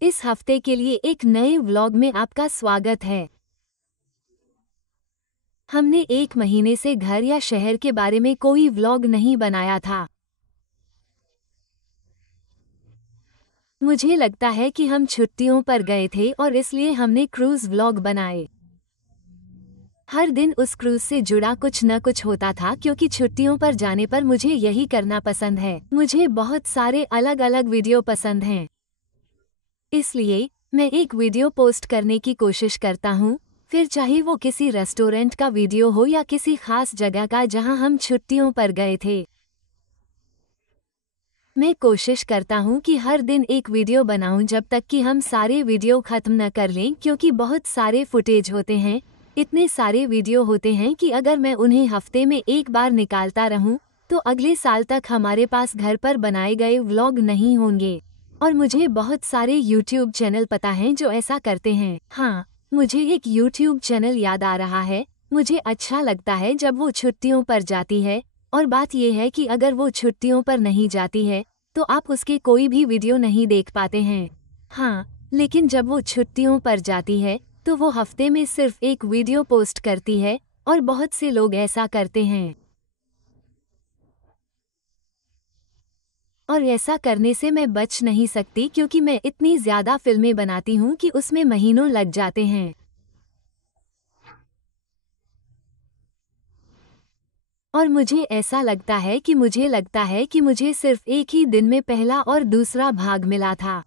इस हफ्ते के लिए एक नए व्लॉग में आपका स्वागत है। हमने 1 महीने से घर या शहर के बारे में कोई व्लॉग नहीं बनाया था। मुझे लगता है कि हम छुट्टियों पर गए थे और इसलिए हमने क्रूज व्लॉग बनाए। हर दिन उस क्रूज से जुड़ा कुछ न कुछ होता था क्योंकि छुट्टियों पर जाने पर मुझे यही करना पसंद है। मुझे बहुत सारे अलग अलग वीडियो पसंद हैं, इसलिए मैं एक वीडियो पोस्ट करने की कोशिश करता हूँ, फिर चाहे वो किसी रेस्टोरेंट का वीडियो हो या किसी खास जगह का जहाँ हम छुट्टियों पर गए थे। मैं कोशिश करता हूँ कि हर दिन एक वीडियो बनाऊँ जब तक कि हम सारे वीडियो खत्म न कर लें, क्योंकि बहुत सारे फुटेज होते हैं। इतने सारे वीडियो होते हैं कि अगर मैं उन्हें हफ्ते में एक बार निकालता रहूँ तो अगले साल तक हमारे पास घर पर बनाए गए व्लॉग नहीं होंगे। और मुझे बहुत सारे YouTube चैनल पता हैं जो ऐसा करते हैं। हाँ, मुझे एक YouTube चैनल याद आ रहा है। मुझे अच्छा लगता है जब वो छुट्टियों पर जाती है, और बात यह है कि अगर वो छुट्टियों पर नहीं जाती है तो आप उसके कोई भी वीडियो नहीं देख पाते हैं। हाँ, लेकिन जब वो छुट्टियों पर जाती है तो वो हफ्ते में सिर्फ एक वीडियो पोस्ट करती है, और बहुत से लोग ऐसा करते हैं। और ऐसा करने से मैं बच नहीं सकती क्योंकि मैं इतनी ज़्यादा फिल्में बनाती हूँ कि उसमें महीनों लग जाते हैं। और मुझे ऐसा लगता है कि मुझे सिर्फ एक ही दिन में पहला और दूसरा भाग मिला था।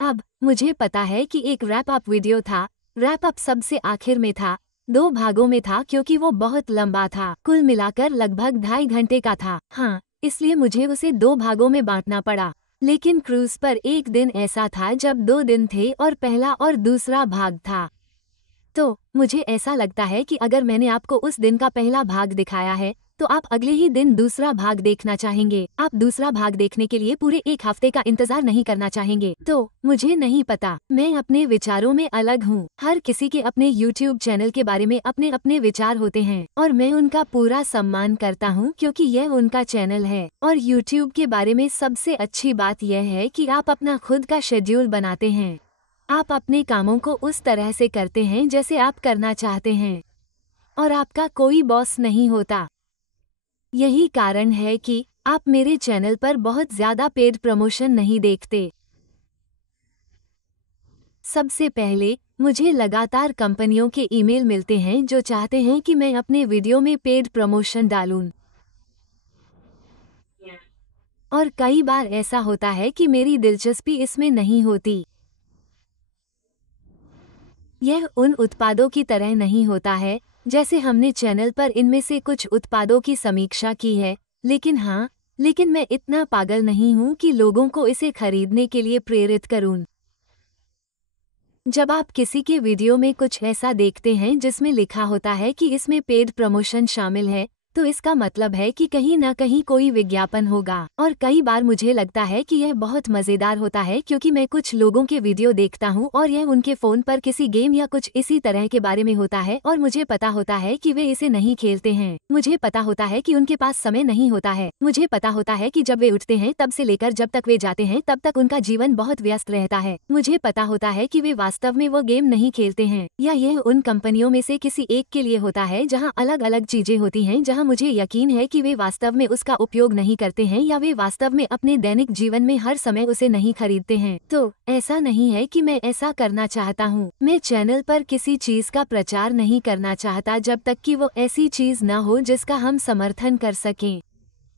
अब मुझे पता है कि एक रैप अप वीडियो था। रैप अप सबसे आखिर में था, 2 भागों में था क्योंकि वो बहुत लंबा था। कुल मिलाकर लगभग 2.5 घंटे का था। हाँ, इसलिए मुझे उसे 2 भागों में बांटना पड़ा। लेकिन क्रूज पर एक दिन ऐसा था जब 2 दिन थे और पहला और दूसरा भाग था। तो मुझे ऐसा लगता है कि अगर मैंने आपको उस दिन का पहला भाग दिखाया है तो आप अगले ही दिन दूसरा भाग देखना चाहेंगे। आप दूसरा भाग देखने के लिए पूरे 1 हफ्ते का इंतजार नहीं करना चाहेंगे। तो मुझे नहीं पता, मैं अपने विचारों में अलग हूँ। हर किसी के अपने YouTube चैनल के बारे में अपने अपने विचार होते हैं और मैं उनका पूरा सम्मान करता हूँ क्योंकि यह उनका चैनल है। और YouTube के बारे में सबसे अच्छी बात यह है कि आप अपना खुद का शेड्यूल बनाते हैं। आप अपने कामों को उस तरह से करते हैं जैसे आप करना चाहते हैं, और आपका कोई बॉस नहीं होता। यही कारण है कि आप मेरे चैनल पर बहुत ज़्यादा पेड प्रमोशन नहीं देखते। सबसे पहले मुझे लगातार कंपनियों के ईमेल मिलते हैं जो चाहते हैं कि मैं अपने वीडियो में पेड प्रमोशन डालूं। और कई बार ऐसा होता है कि मेरी दिलचस्पी इसमें नहीं होती। यह उन उत्पादों की तरह नहीं होता है जैसे हमने चैनल पर इनमें से कुछ उत्पादों की समीक्षा की है, लेकिन मैं इतना पागल नहीं हूँ कि लोगों को इसे खरीदने के लिए प्रेरित करूँ। जब आप किसी के वीडियो में कुछ ऐसा देखते हैं जिसमें लिखा होता है कि इसमें पेड प्रमोशन शामिल है, तो इसका मतलब है कि कहीं ना कहीं कोई विज्ञापन होगा। और कई बार मुझे लगता है कि यह बहुत मज़ेदार होता है क्योंकि मैं कुछ लोगों के वीडियो देखता हूं और यह उनके फ़ोन पर किसी गेम या कुछ इसी तरह के बारे में होता है, और मुझे पता होता है कि वे इसे नहीं खेलते हैं। मुझे पता होता है कि उनके पास समय नहीं होता है। मुझे पता होता है कि जब वे उठते हैं तब से लेकर जब तक वे जाते हैं तब तक उनका जीवन बहुत व्यस्त रहता है। मुझे पता होता है कि वे वास्तव में वो गेम नहीं खेलते हैं, या यह उन कंपनियों में से किसी एक के लिए होता है जहाँ अलग अलग चीजें होती हैं, जहाँ मुझे यकीन है कि वे वास्तव में उसका उपयोग नहीं करते हैं या वे वास्तव में अपने दैनिक जीवन में हर समय उसे नहीं खरीदते हैं। तो ऐसा नहीं है कि मैं ऐसा करना चाहता हूँ। मैं चैनल पर किसी चीज का प्रचार नहीं करना चाहता जब तक कि वो ऐसी चीज न हो जिसका हम समर्थन कर सकें।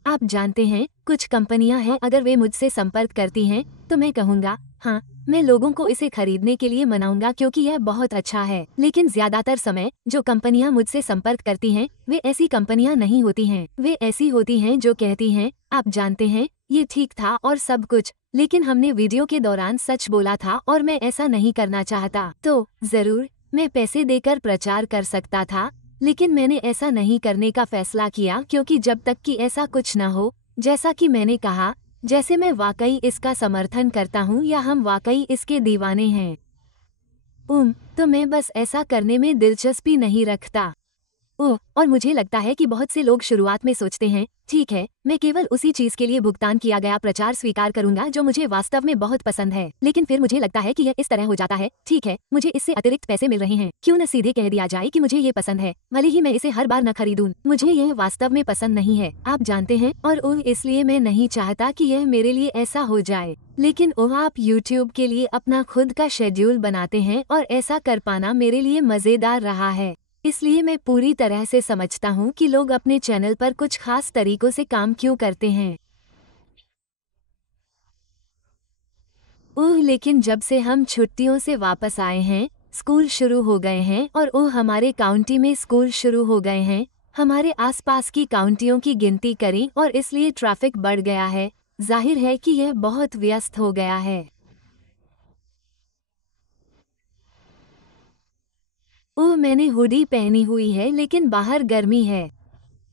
आप जानते हैं, कुछ कंपनियां हैं, अगर वे मुझसे संपर्क करती हैं तो मैं कहूँगा हाँ, मैं लोगों को इसे खरीदने के लिए मनाऊंगा क्योंकि यह बहुत अच्छा है। लेकिन ज्यादातर समय जो कंपनियां मुझसे संपर्क करती हैं वे ऐसी कंपनियां नहीं होती हैं। वे ऐसी होती हैं जो कहती हैं, आप जानते हैं, ये ठीक था और सब कुछ, लेकिन हमने वीडियो के दौरान सच बोला था और मैं ऐसा नहीं करना चाहता। तो जरूर मैं पैसे देकर प्रचार कर सकता था, लेकिन मैंने ऐसा नहीं करने का फैसला किया क्योंकि जब तक कि ऐसा कुछ न हो, जैसा कि मैंने कहा, जैसे मैं वाकई इसका समर्थन करता हूँ या हम वाकई इसके दीवाने हैं, तो मैं बस ऐसा करने में दिलचस्पी नहीं रखता। ओह, और मुझे लगता है कि बहुत से लोग शुरुआत में सोचते हैं, ठीक है, मैं केवल उसी चीज के लिए भुगतान किया गया प्रचार स्वीकार करूंगा जो मुझे वास्तव में बहुत पसंद है। लेकिन फिर मुझे लगता है कि यह इस तरह हो जाता है, ठीक है, मुझे इससे अतिरिक्त पैसे मिल रहे हैं, क्यों न सीधे कह दिया जाए कि मुझे ये पसंद है, भले ही मैं इसे हर बार न खरीदूं, मुझे यह वास्तव में पसंद नहीं है, आप जानते हैं, और ओह इसलिए मैं नहीं चाहता कि यह मेरे लिए ऐसा हो जाए। लेकिन ओह आप YouTube के लिए अपना खुद का शेड्यूल बनाते हैं और ऐसा कर पाना मेरे लिए मजेदार रहा है। इसलिए मैं पूरी तरह से समझता हूँ कि लोग अपने चैनल पर कुछ खास तरीकों से काम क्यों करते हैं। ओह लेकिन जब से हम छुट्टियों से वापस आए हैं, स्कूल शुरू हो गए हैं और ओह हमारे काउंटी में स्कूल शुरू हो गए हैं, हमारे आसपास की काउंटियों की गिनती करें और इसलिए ट्रैफिक बढ़ गया है, जाहिर है कि यह बहुत व्यस्त हो गया है। ओह मैंने हुडी पहनी हुई है लेकिन बाहर गर्मी है।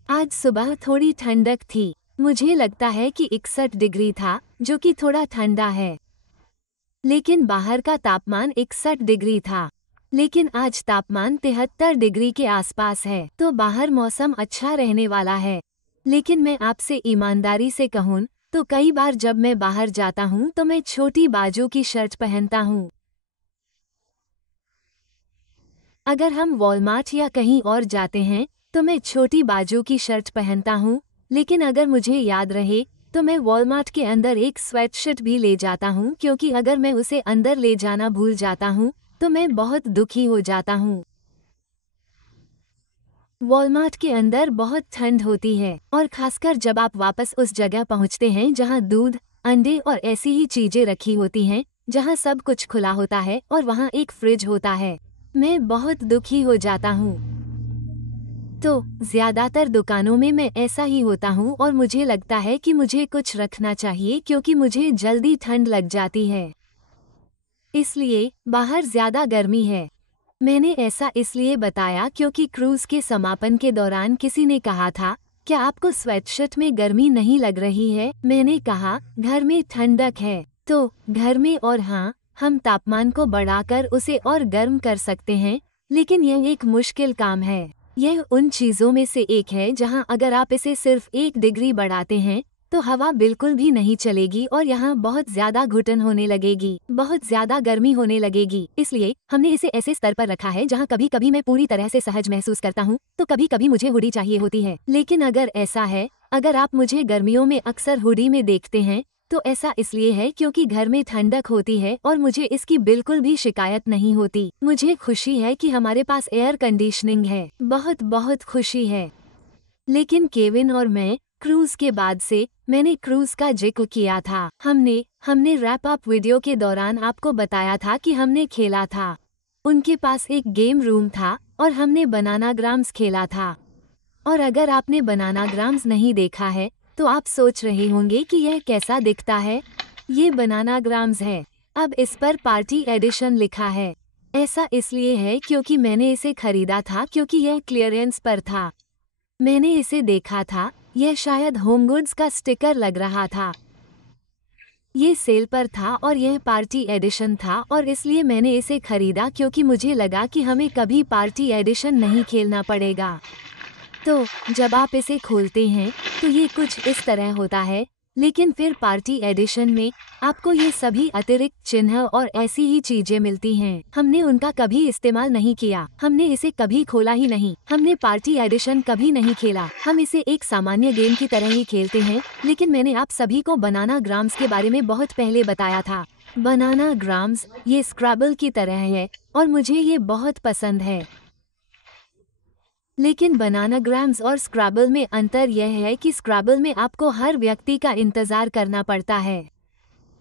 आज सुबह थोड़ी ठंडक थी, मुझे लगता है कि 61 डिग्री था, जो कि थोड़ा ठंडा है। लेकिन बाहर का तापमान 61 डिग्री था। लेकिन आज तापमान 73 डिग्री के आसपास है, तो बाहर मौसम अच्छा रहने वाला है। लेकिन मैं आपसे ईमानदारी से कहूँ तो कई बार जब मैं बाहर जाता हूँ तो मैं छोटी बाजू की शर्ट पहनता हूँ। अगर हम वॉलमार्ट या कहीं और जाते हैं तो मैं छोटी बाजू की शर्ट पहनता हूँ, लेकिन अगर मुझे याद रहे तो मैं वॉलमार्ट के अंदर एक स्वेटशर्ट भी ले जाता हूँ, क्योंकि अगर मैं उसे अंदर ले जाना भूल जाता हूँ तो मैं बहुत दुखी हो जाता हूँ। वॉलमार्ट के अंदर बहुत ठंड होती है और खासकर जब आप वापस उस जगह पहुँचते हैं जहाँ दूध, अंडे और ऐसी ही चीजें रखी होती हैं, जहाँ सब कुछ खुला होता है और वहाँ एक फ्रिज होता है, मैं बहुत दुखी हो जाता हूँ। तो ज्यादातर दुकानों में मैं ऐसा ही होता हूँ और मुझे लगता है कि मुझे कुछ रखना चाहिए क्योंकि मुझे जल्दी ठंड लग जाती है। इसलिए बाहर ज्यादा गर्मी है। मैंने ऐसा इसलिए बताया क्योंकि क्रूज के समापन के दौरान किसी ने कहा था, क्या आपको स्वेटशर्ट में गर्मी नहीं लग रही है? मैंने कहा, घर में ठंडक है। तो घर में, और हाँ, हम तापमान को बढ़ाकर उसे और गर्म कर सकते हैं, लेकिन यह एक मुश्किल काम है। यह उन चीज़ों में से एक है जहां अगर आप इसे सिर्फ 1 डिग्री बढ़ाते हैं तो हवा बिल्कुल भी नहीं चलेगी और यहाँ बहुत ज्यादा घुटन होने लगेगी, बहुत ज्यादा गर्मी होने लगेगी। इसलिए हमने इसे ऐसे स्तर पर रखा है जहाँ कभी कभी मैं पूरी तरह से सहज महसूस करता हूँ तो कभी कभी मुझे हुडी चाहिए होती है। लेकिन अगर ऐसा है, अगर आप मुझे गर्मियों में अक्सर हुडी में देखते हैं तो ऐसा इसलिए है क्योंकि घर में ठंडक होती है और मुझे इसकी बिल्कुल भी शिकायत नहीं होती। मुझे खुशी है कि हमारे पास एयर कंडीशनिंग है, बहुत बहुत खुशी है। लेकिन केविन और मैं क्रूज के बाद से, मैंने क्रूज का जिक्र किया था, हमने रैप अप वीडियो के दौरान आपको बताया था कि हमने खेला था। उनके पास एक गेम रूम था और हमने बनानाग्राम्स खेला था। और अगर आपने बनानाग्राम्स नहीं देखा है तो आप सोच रहे होंगे कि यह कैसा दिखता है। ये बनानाग्राम्स है। अब इस पर पार्टी एडिशन लिखा है। ऐसा इसलिए है क्योंकि मैंने इसे खरीदा था क्योंकि यह क्लियरेंस पर था। मैंने इसे देखा था, यह शायद होम गुड्स का स्टिकर लग रहा था। ये सेल पर था और यह पार्टी एडिशन था और इसलिए मैंने इसे खरीदा क्योंकि मुझे लगा कि हमें कभी पार्टी एडिशन नहीं खेलना पड़ेगा। तो जब आप इसे खोलते हैं तो ये कुछ इस तरह होता है, लेकिन फिर पार्टी एडिशन में आपको ये सभी अतिरिक्त चिन्ह और ऐसी ही चीजें मिलती हैं। हमने उनका कभी इस्तेमाल नहीं किया, हमने इसे कभी खोला ही नहीं, हमने पार्टी एडिशन कभी नहीं खेला। हम इसे एक सामान्य गेम की तरह ही खेलते हैं। लेकिन मैंने आप सभी को बनानाग्राम्स के बारे में बहुत पहले बताया था। बनानाग्राम्स ये स्क्रैबल की तरह है और मुझे ये बहुत पसंद है। लेकिन बनानाग्राम्स और स्क्रैबल में अंतर यह है कि स्क्रैबल में आपको हर व्यक्ति का इंतजार करना पड़ता है,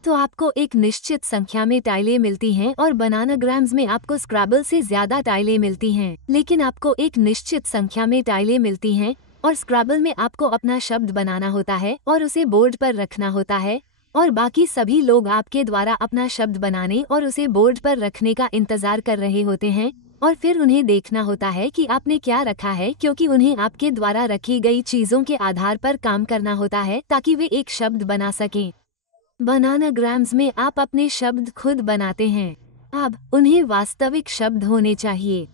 तो आपको एक निश्चित संख्या में टाइलें मिलती हैं और बनानाग्राम्स में आपको स्क्रैबल से ज्यादा टाइलें मिलती हैं। लेकिन आपको एक निश्चित संख्या में टाइलें मिलती हैं और स्क्रैबल में आपको अपना शब्द बनाना होता है और उसे बोर्ड पर रखना होता है और बाकी सभी लोग आपके द्वारा अपना शब्द बनाने और उसे बोर्ड पर रखने का इंतजार कर रहे होते हैं और फिर उन्हें देखना होता है कि आपने क्या रखा है, क्योंकि उन्हें आपके द्वारा रखी गई चीजों के आधार पर काम करना होता है ताकि वे एक शब्द बना सकें। बनानाग्राम्स में आप अपने शब्द खुद बनाते हैं। अब उन्हें वास्तविक शब्द होने चाहिए।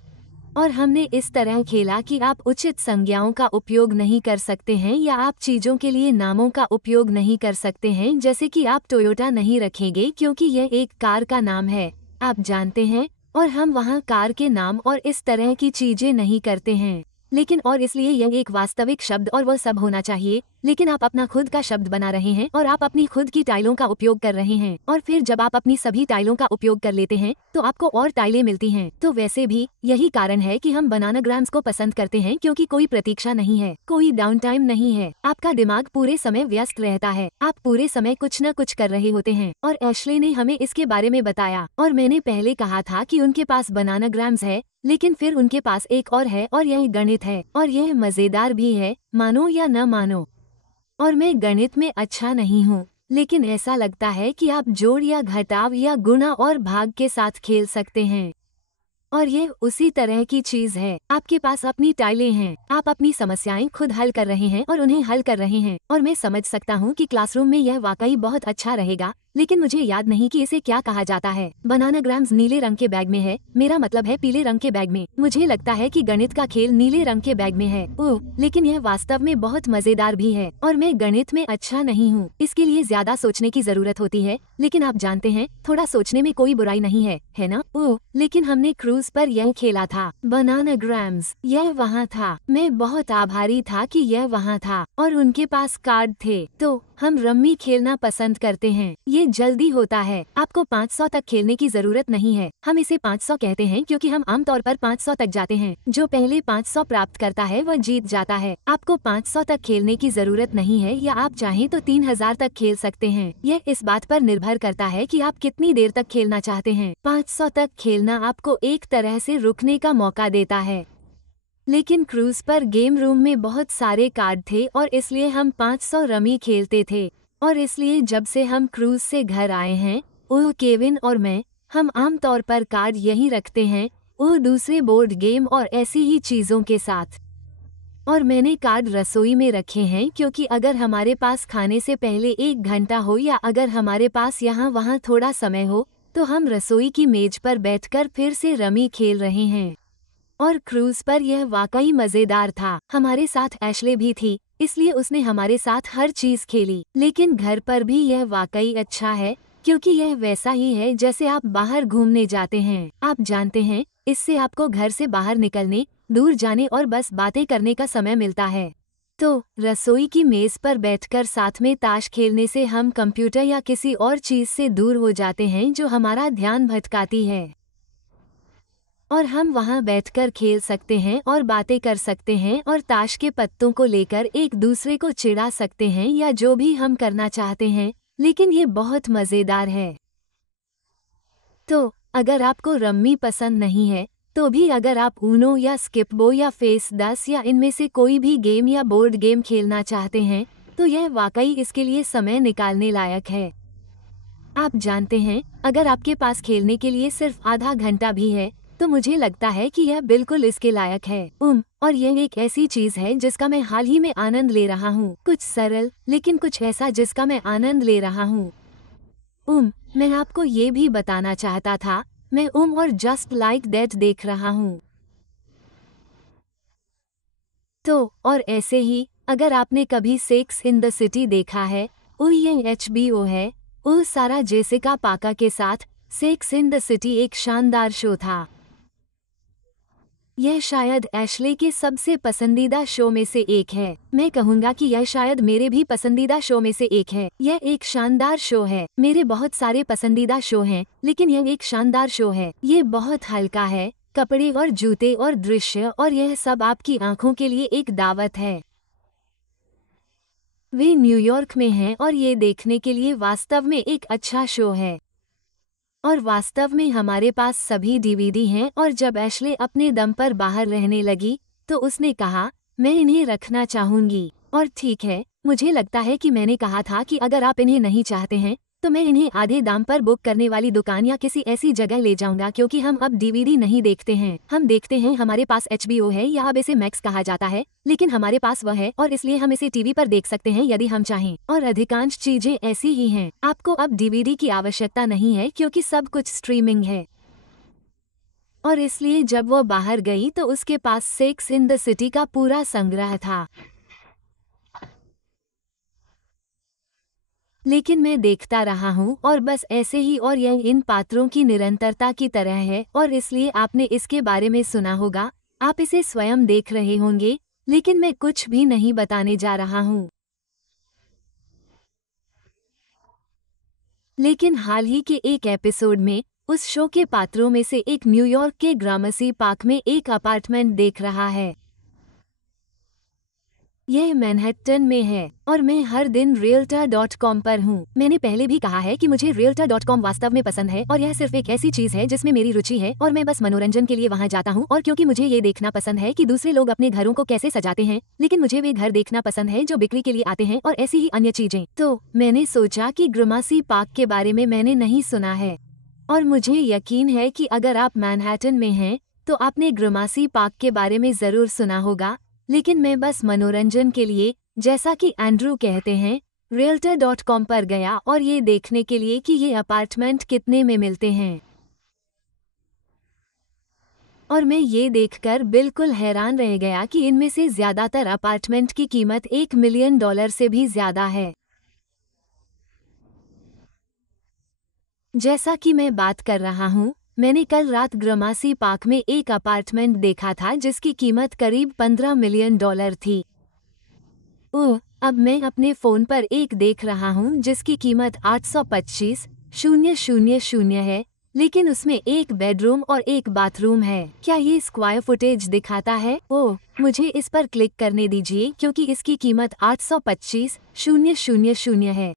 और हमने इस तरह खेला कि आप उचित संज्ञाओं का उपयोग नहीं कर सकते हैं या आप चीजों के लिए नामों का उपयोग नहीं कर सकते हैं, जैसे कि आप टोयोटा नहीं रखेंगे क्योंकि यह एक कार का नाम है, आप जानते हैं। और हम वहाँ कार के नाम और इस तरह की चीजें नहीं करते हैं। लेकिन और इसलिए यह एक वास्तविक शब्द और वह सब होना चाहिए, लेकिन आप अपना खुद का शब्द बना रहे हैं और आप अपनी खुद की टाइलों का उपयोग कर रहे हैं, और फिर जब आप अपनी सभी टाइलों का उपयोग कर लेते हैं तो आपको और टाइलें मिलती हैं। तो वैसे भी यही कारण है कि हम बनानाग्राम्स को पसंद करते हैं, क्योंकि कोई प्रतीक्षा नहीं है, कोई डाउन टाइम नहीं है, आपका दिमाग पूरे समय व्यस्त रहता है, आप पूरे समय कुछ न कुछ कर रहे होते हैं। और एशले ने हमें इसके बारे में बताया, और मैंने पहले कहा था कि उनके पास बनानाग्राम्स है, लेकिन फिर उनके पास एक और है और यह गणित है, और यह मजेदार भी है, मानो या न मानो। और मैं गणित में अच्छा नहीं हूँ, लेकिन ऐसा लगता है कि आप जोड़ या घटाव या गुणा और भाग के साथ खेल सकते हैं। और ये उसी तरह की चीज है, आपके पास अपनी टाइलें हैं, आप अपनी समस्याएं खुद हल कर रहे हैं और उन्हें हल कर रहे हैं। और मैं समझ सकता हूँ कि क्लासरूम में यह वाकई बहुत अच्छा रहेगा, लेकिन मुझे याद नहीं कि इसे क्या कहा जाता है। बनानाग्राम्स नीले रंग के बैग में है, मेरा मतलब है पीले रंग के बैग में। मुझे लगता है कि गणित का खेल नीले रंग के बैग में है। ओह, लेकिन यह वास्तव में बहुत मजेदार भी है, और मैं गणित में अच्छा नहीं हूँ, इसके लिए ज्यादा सोचने की जरूरत होती है, लेकिन आप जानते हैं थोड़ा सोचने में कोई बुराई नहीं है ना? ओह, लेकिन हमने क्रूज पर यह खेला था, बनानाग्राम्स, यह वहाँ था। मैं बहुत आभारी था कि यह वहाँ था और उनके पास कार्ड थे। तो हम रम्मी खेलना पसंद करते हैं, ये जल्दी होता है, आपको 500 तक खेलने की जरूरत नहीं है। हम इसे 500 कहते हैं क्योंकि हम आमतौर पर 500 तक जाते हैं, जो पहले 500 प्राप्त करता है वह जीत जाता है। आपको 500 तक खेलने की जरूरत नहीं है, या आप चाहें तो 3000 तक खेल सकते हैं। यह इस बात पर निर्भर करता है कि आप कितनी देर तक खेलना चाहते हैं। 500 तक खेलना आपको एक तरह से रुकने का मौका देता है, लेकिन क्रूज पर गेम रूम में बहुत सारे कार्ड थे और इसलिए हम 500 रमी खेलते थे। और इसलिए जब से हम क्रूज से घर आए हैं, ओह केविन और मैं, हम आमतौर पर कार्ड यहीं रखते हैं, ओह दूसरे बोर्ड गेम और ऐसी ही चीजों के साथ। और मैंने कार्ड रसोई में रखे हैं, क्योंकि अगर हमारे पास खाने से पहले 1 घंटा हो या अगर हमारे पास यहाँ वहाँ थोड़ा समय हो, तो हम रसोई की मेज पर बैठकर फिर से रमी खेल रहे हैं। और क्रूज पर यह वाकई मजेदार था। हमारे साथ एशले भी थी, इसलिए उसने हमारे साथ हर चीज खेली। लेकिन घर पर भी यह वाकई अच्छा है, क्योंकि यह वैसा ही है जैसे आप बाहर घूमने जाते हैं। आप जानते हैं, इससे आपको घर से बाहर निकलने, दूर जाने और बस बातें करने का समय मिलता है। तो रसोई की मेज पर बैठकर साथ में ताश खेलने से हम कंप्यूटर या किसी और चीज से दूर हो जाते हैं जो हमारा ध्यान भटकाती है, और हम वहाँ बैठकर खेल सकते हैं और बातें कर सकते हैं और ताश के पत्तों को लेकर एक दूसरे को चिढ़ा सकते हैं या जो भी हम करना चाहते हैं, लेकिन ये बहुत मजेदार है। तो अगर आपको रम्मी पसंद नहीं है, तो भी अगर आप ऊनो या स्किपबो या फेस 10 या इनमें से कोई भी गेम या बोर्ड गेम खेलना चाहते हैं, तो यह वाकई इसके लिए समय निकालने लायक है। आप जानते हैं, अगर आपके पास खेलने के लिए सिर्फ आधा घंटा भी है, तो मुझे लगता है कि यह बिल्कुल इसके लायक है। और यह एक ऐसी चीज है जिसका मैं हाल ही में आनंद ले रहा हूँ। कुछ सरल, लेकिन कुछ ऐसा जिसका मैं आनंद ले रहा हूँ। मैं आपको ये भी बताना चाहता था, मैं और जस्ट लाइक दैट देख रहा हूँ। तो और ऐसे ही, अगर आपने कभी सेक्स इन द सिटी देखा है, ये HBO है, सारा जेसिका पाका के साथ सेक्स इन द सिटी एक शानदार शो था। यह शायद एशले के सबसे पसंदीदा शो में से एक है। मैं कहूँगा कि यह शायद मेरे भी पसंदीदा शो में से एक है। यह एक शानदार शो है। मेरे बहुत सारे पसंदीदा शो हैं, लेकिन यह एक शानदार शो है। ये बहुत हल्का है, कपड़े और जूते और दृश्य और यह सब आपकी आंखों के लिए एक दावत है। वे न्यूयॉर्क में हैं और ये देखने के लिए वास्तव में एक अच्छा शो है। और वास्तव में हमारे पास सभी DVD हैं, और जब एशले अपने दम पर बाहर रहने लगी, तो उसने कहा, मैं इन्हें रखना चाहूंगी। और ठीक है, मुझे लगता है कि मैंने कहा था कि अगर आप इन्हें नहीं चाहते हैं, तो मैं इन्हें आधे दाम पर बुक करने वाली दुकान या किसी ऐसी जगह ले जाऊंगा, क्योंकि हम अब DVD नहीं देखते हैं। हम देखते हैं, हमारे पास HBO है, या अब इसे मैक्स कहा जाता है, लेकिन हमारे पास वह है और इसलिए हम इसे टीवी पर देख सकते हैं यदि हम चाहें। और अधिकांश चीजें ऐसी ही हैं। आपको अब DVD की आवश्यकता नहीं है, क्योंकि सब कुछ स्ट्रीमिंग है। और इसलिए जब वो बाहर गई तो उसके पास सेक्स इन द सिटी का पूरा संग्रह था। लेकिन मैं देखता रहा हूँ और बस ऐसे ही, और यह इन पात्रों की निरंतरता की तरह है, और इसलिए आपने इसके बारे में सुना होगा, आप इसे स्वयं देख रहे होंगे, लेकिन मैं कुछ भी नहीं बताने जा रहा हूँ। लेकिन हाल ही के एक एपिसोड में उस शो के पात्रों में से एक न्यूयॉर्क के ग्रामसी पार्क में एक अपार्टमेंट देख रहा है। यह मैनहट्टन में है और मैं हर दिन realtor.com पर हूँ। मैंने पहले भी कहा है कि मुझे realtor.com वास्तव में पसंद है और यह सिर्फ एक ऐसी चीज है जिसमें मेरी रुचि है और मैं बस मनोरंजन के लिए वहाँ जाता हूँ और क्योंकि मुझे ये देखना पसंद है कि दूसरे लोग अपने घरों को कैसे सजाते हैं, लेकिन मुझे वे घर देखना पसंद है जो बिक्री के लिए आते हैं और ऐसी ही अन्य चीजें। तो मैंने सोचा कि ग्रामसी पार्क के बारे में मैंने नहीं सुना है, और मुझे यकीन है कि अगर आप मैनहट्टन में हैं तो आपने ग्रामसी पार्क के बारे में जरूर सुना होगा। लेकिन मैं बस मनोरंजन के लिए, जैसा कि एंड्रू कहते हैं, realtor.com पर गया और ये देखने के लिए कि ये अपार्टमेंट कितने में मिलते हैं। और मैं ये देखकर बिल्कुल हैरान रह गया कि इनमें से ज्यादातर अपार्टमेंट की कीमत $1 मिलियन से भी ज्यादा है। जैसा कि मैं बात कर रहा हूँ, मैंने कल रात ग्रामसी पार्क में एक अपार्टमेंट देखा था जिसकी कीमत करीब $15 मिलियन थी। ओह, अब मैं अपने फोन पर एक देख रहा हूँ जिसकी कीमत 825,000 है, लेकिन उसमें एक बेडरूम और एक बाथरूम है। क्या ये स्क्वायर फुटेज दिखाता है? ओह, मुझे इस पर क्लिक करने दीजिए क्योंकि इसकी कीमत 825,000 है।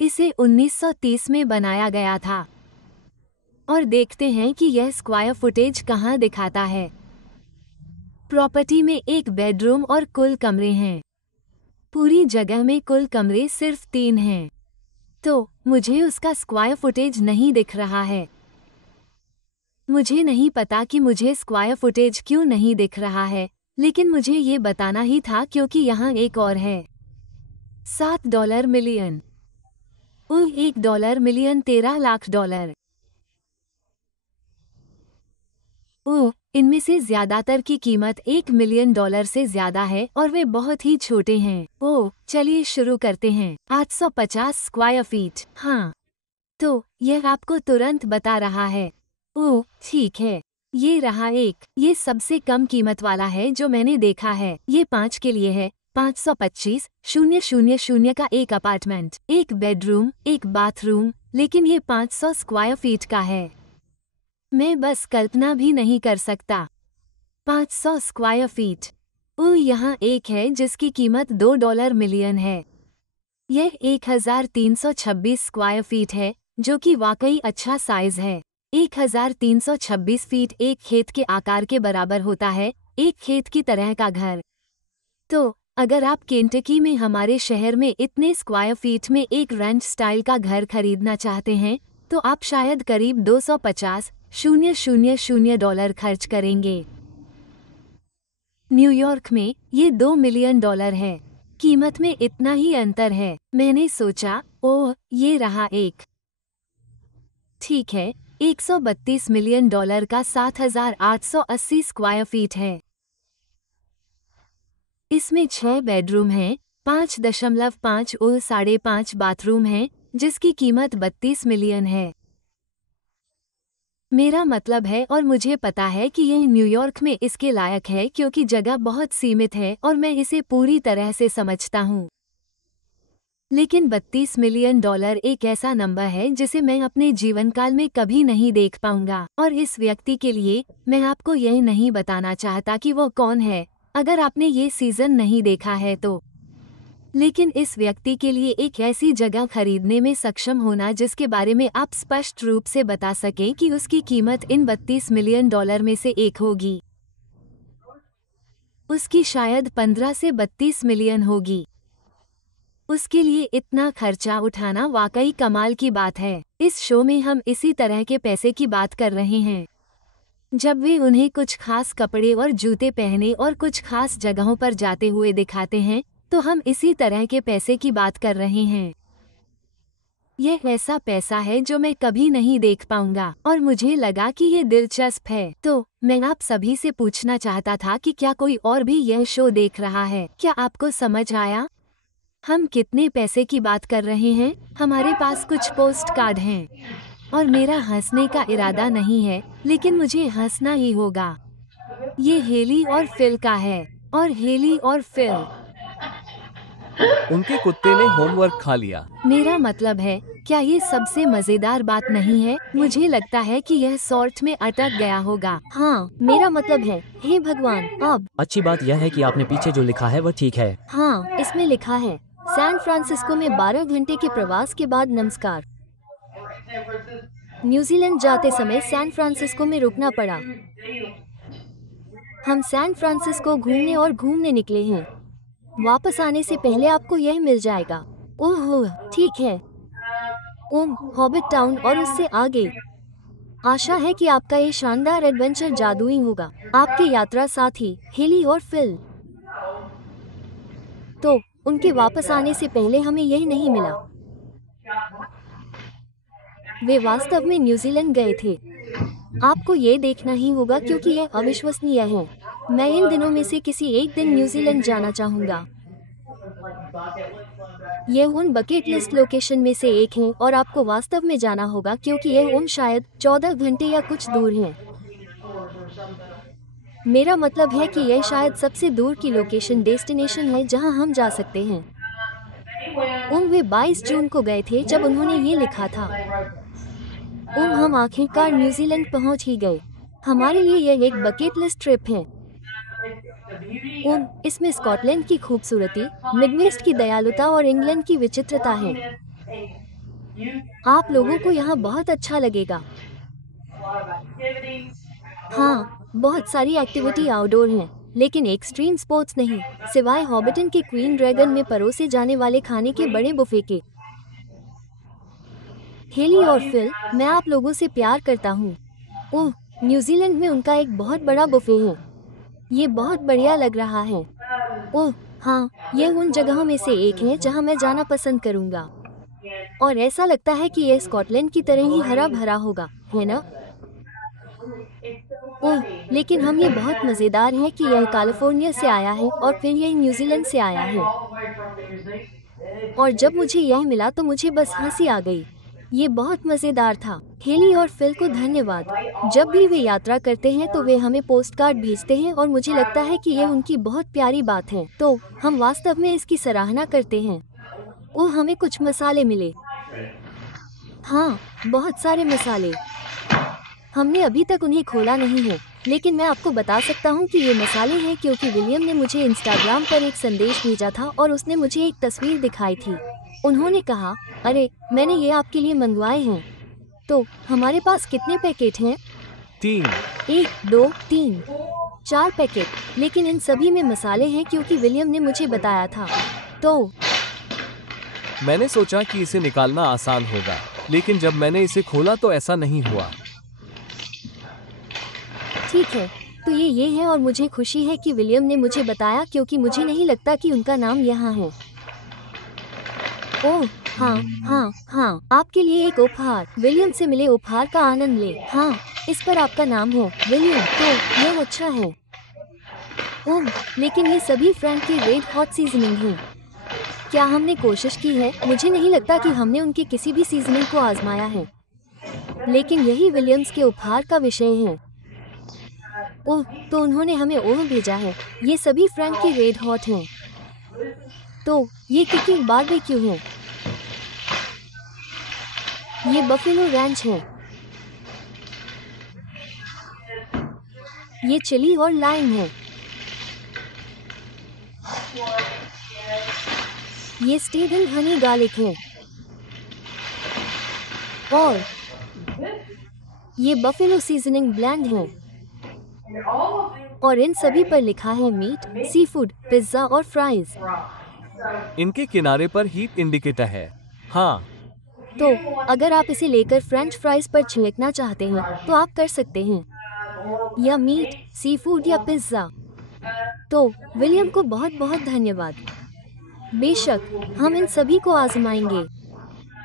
इसे 1930 में बनाया गया था। और देखते हैं कि यह स्क्वायर फुटेज कहाँ दिखाता है। प्रॉपर्टी में एक बेडरूम और कुल कमरे हैं। पूरी जगह में कुल कमरे सिर्फ 3 हैं। तो मुझे उसका स्क्वायर फुटेज नहीं दिख रहा है। मुझे नहीं पता कि मुझे स्क्वायर फुटेज क्यों नहीं दिख रहा है, लेकिन मुझे ये बताना ही था क्योंकि यहाँ एक और है। $7 मिलियन। $1 मिलियन $13 लाख। ओह, इनमें से ज्यादातर की कीमत $1 मिलियन से ज्यादा है और वे बहुत ही छोटे हैं। ओह, चलिए शुरू करते हैं। 850 स्क्वायर फीट। हाँ, तो यह आपको तुरंत बता रहा है। ओह, ठीक है, ये रहा एक। ये सबसे कम कीमत वाला है जो मैंने देखा है। ये 5 के लिए है। 525,000 का एक अपार्टमेंट, एक बेडरूम, एक बाथरूम, लेकिन ये 500 स्क्वायर फीट का है। मैं बस कल्पना भी नहीं कर सकता। 500 स्क्वायर फीट। यहाँ एक है जिसकी कीमत $2 मिलियन है। यह 1326 स्क्वायर फीट है, जो कि वाकई अच्छा साइज है। 1326 फीट एक खेत के आकार के बराबर होता है, एक खेत की तरह का घर। तो अगर आप केंटकी में हमारे शहर में इतने स्क्वायर फीट में एक रेंच स्टाइल का घर खरीदना चाहते हैं, तो आप शायद करीब $250,000 खर्च करेंगे। न्यूयॉर्क में ये $2 मिलियन है। कीमत में इतना ही अंतर है। मैंने सोचा, ओह, ये रहा एक। ठीक है, $132 मिलियन का 7,880 स्क्वायर फीट है। इसमें 6 बेडरूम हैं, 5.5 और 5.5 बाथरूम हैं, जिसकी कीमत $32 मिलियन है। मेरा मतलब है, और मुझे पता है कि यह न्यूयॉर्क में इसके लायक है क्योंकि जगह बहुत सीमित है और मैं इसे पूरी तरह से समझता हूँ। लेकिन $32 मिलियन एक ऐसा नंबर है जिसे मैं अपने जीवनकाल में कभी नहीं देख पाऊंगा। और इस व्यक्ति के लिए मैं आपको यह नहीं बताना चाहता कि वो कौन है, अगर आपने ये सीजन नहीं देखा है तो। लेकिन इस व्यक्ति के लिए एक ऐसी जगह खरीदने में सक्षम होना जिसके बारे में आप स्पष्ट रूप से बता सकें कि उसकी कीमत इन $32 मिलियन में से एक होगी। उसकी शायद 15 से 32 मिलियन होगी। उसके लिए इतना खर्चा उठाना वाकई कमाल की बात है। इस शो में हम इसी तरह के पैसे की बात कर रहे हैं। जब वे उन्हें कुछ खास कपड़े और जूते पहने और कुछ खास जगहों पर जाते हुए दिखाते हैं, तो हम इसी तरह के पैसे की बात कर रहे हैं। यह ऐसा पैसा है जो मैं कभी नहीं देख पाऊंगा और मुझे लगा कि ये दिलचस्प है, तो मैं आप सभी से पूछना चाहता था कि क्या कोई और भी यह शो देख रहा है। क्या आपको समझ आया हम कितने पैसे की बात कर रहे हैं? हमारे पास कुछ पोस्ट कार्ड हैं और मेरा हंसने का इरादा नहीं है, लेकिन मुझे हंसना ही होगा। ये हेली और फिल का है और हेली और फिल। उनके कुत्ते ने होमवर्क खा लिया। मेरा मतलब है, क्या ये सबसे मजेदार बात नहीं है? मुझे लगता है कि यह सॉर्ट में अटक गया होगा। हाँ, मेरा मतलब है, हे भगवान, अब अच्छी बात यह है कि आपने पीछे जो लिखा है वह ठीक है। हाँ, इसमें लिखा है सैन फ्रांसिस्को में 12 घंटे के प्रवास के बाद नमस्कार। न्यूजीलैंड जाते समय सैन फ्रांसिस्को में रुकना पड़ा। हम सैन फ्रांसिस्को घूमने और घूमने निकले हैं। वापस आने से पहले आपको यह मिल जाएगा। ओह ठीक है। हॉबिट टाउन और उससे आगे। आशा है कि आपका ये शानदार एडवेंचर जादुई होगा। आपके यात्रा साथी हेली और फिल। तो उनके वापस आने से पहले हमें यह नहीं मिला। वे वास्तव में न्यूजीलैंड गए थे। आपको ये देखना ही होगा क्योंकि यह अविश्वसनीय है। मैं इन दिनों में से किसी एक दिन न्यूजीलैंड जाना चाहूँगा। यह उन बकेट लिस्ट लोकेशन में से एक है और आपको वास्तव में जाना होगा क्योंकि यह शायद 14 घंटे या कुछ दूर है। मेरा मतलब है कि यह शायद सबसे दूर की लोकेशन डेस्टिनेशन है जहां हम जा सकते हैं। वे 22 जून को गए थे जब उन्होंने ये लिखा था। हम आखिरकार न्यूजीलैंड पहुंच ही गए। हमारे लिए यह एक बकेट लिस्ट ट्रिप है। इसमें स्कॉटलैंड की खूबसूरती, मिडवेस्ट की दयालुता और इंग्लैंड की विचित्रता है। आप लोगों को यहाँ बहुत अच्छा लगेगा। हाँ, बहुत सारी एक्टिविटी आउटडोर हैं, लेकिन एक्सट्रीम स्पोर्ट्स नहीं, सिवाय हॉबिटन के क्वीन ड्रैगन में परोसे जाने वाले खाने के बड़े बुफे के। हेली और फिल, मैं आप लोगों से प्यार करता हूँ। न्यूजीलैंड में उनका एक बहुत बड़ा बुफे है। ये बहुत बढ़िया लग रहा है। हाँ, यह उन जगहों में से एक है जहाँ मैं जाना पसंद करूँगा। और ऐसा लगता है कि यह स्कॉटलैंड की तरह ही हरा भरा होगा, है ना? लेकिन हम ये बहुत मज़ेदार है कि यह कैलिफोर्निया से आया है और फिर यह न्यूजीलैंड से आया है। और जब मुझे यह मिला तो मुझे बस हंसी आ गई। ये बहुत मज़ेदार था। हेली और फिल को धन्यवाद। जब भी वे यात्रा करते हैं तो वे हमें पोस्ट कार्ड भेजते हैं और मुझे लगता है कि यह उनकी बहुत प्यारी बात है। तो हम वास्तव में इसकी सराहना करते हैं। हमें कुछ मसाले मिले। हाँ, बहुत सारे मसाले। हमने अभी तक उन्हें खोला नहीं है, लेकिन मैं आपको बता सकता हूँ कि ये मसाले हैं क्योंकि विलियम ने मुझे इंस्टाग्राम पर एक संदेश भेजा था और उसने मुझे एक तस्वीर दिखाई थी। उन्होंने कहा, अरे मैंने ये आपके लिए मंगवाए हैं। तो हमारे पास कितने पैकेट हैं? 3। 1, 2, 3, 4 पैकेट, लेकिन इन सभी में मसाले हैं क्योंकि विलियम ने मुझे बताया था। तो मैंने सोचा कि इसे निकालना आसान होगा, लेकिन जब मैंने इसे खोला तो ऐसा नहीं हुआ। ठीक है, तो ये है और मुझे खुशी है कि विलियम ने मुझे बताया क्योंकि मुझे नहीं लगता कि उनका नाम यहाँ है। हाँ, आपके लिए एक उपहार। विलियम से मिले उपहार का आनंद ले। हाँ, इस पर आपका नाम है विलियम, तो यह अच्छा है। लेकिन ये सभी फ्रैंक की रेड हॉट सीजनिंग है। क्या हमने कोशिश की है? मुझे नहीं लगता कि हमने उनके किसी भी सीजनिंग को आजमाया है, लेकिन यही विलियम्स के उपहार का विषय है। तो उन्होंने हमें भेजा है। ये सभी फ्रैंक की रेड हॉट हैं। तो ये कुकिंग बारबेक्यू है। ये बफेलो रैंच है। ये चिली और लाइम है। ये स्टीवन हनी गार्लिक है। और ये बफेलो सीजनिंग ब्लेंड है। और इन सभी पर लिखा है मीट, सी फूड, पिज्जा और फ्राइज। इनके किनारे पर हीट इंडिकेटर है। हाँ, तो अगर आप इसे लेकर फ्रेंच फ्राइज पर छिड़कना चाहते हैं तो आप कर सकते हैं, या मीट, सी फूड या पिज्जा। तो विलियम को बहुत बहुत धन्यवाद। बेशक हम इन सभी को आजमाएंगे।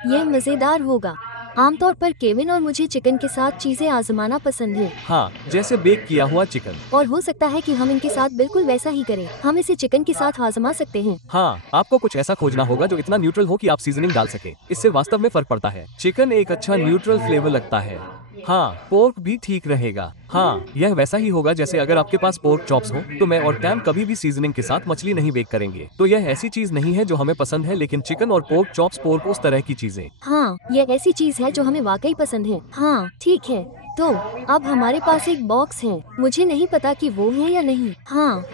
यह मजेदार होगा। आमतौर पर केविन और मुझे चिकन के साथ चीजें आजमाना पसंद है। हाँ, जैसे बेक किया हुआ चिकन। और हो सकता है कि हम इनके साथ बिल्कुल वैसा ही करें। हम इसे चिकन के साथ आजमा सकते हैं। हाँ, आपको कुछ ऐसा खोजना होगा जो इतना न्यूट्रल हो कि आप सीजनिंग डाल सके। इससे वास्तव में फर्क पड़ता है। चिकन एक अच्छा न्यूट्रल फ्लेवर लगता है। हाँ, पोर्क भी ठीक रहेगा। हाँ, यह वैसा ही होगा जैसे अगर आपके पास पोर्क चॉप्स हो तो मैं और कैम कभी भी सीजनिंग के साथ मछली नहीं बेक करेंगे। तो यह ऐसी चीज नहीं है जो हमें पसंद है, लेकिन चिकन और पोर्क चॉप्स पोर्क उस तरह की चीजें। हाँ, यह ऐसी चीज है जो हमें वाकई पसंद है। हाँ, ठीक है। तो अब हमारे पास एक बॉक्स है। मुझे नहीं पता कि वो है या नहीं। हाँ,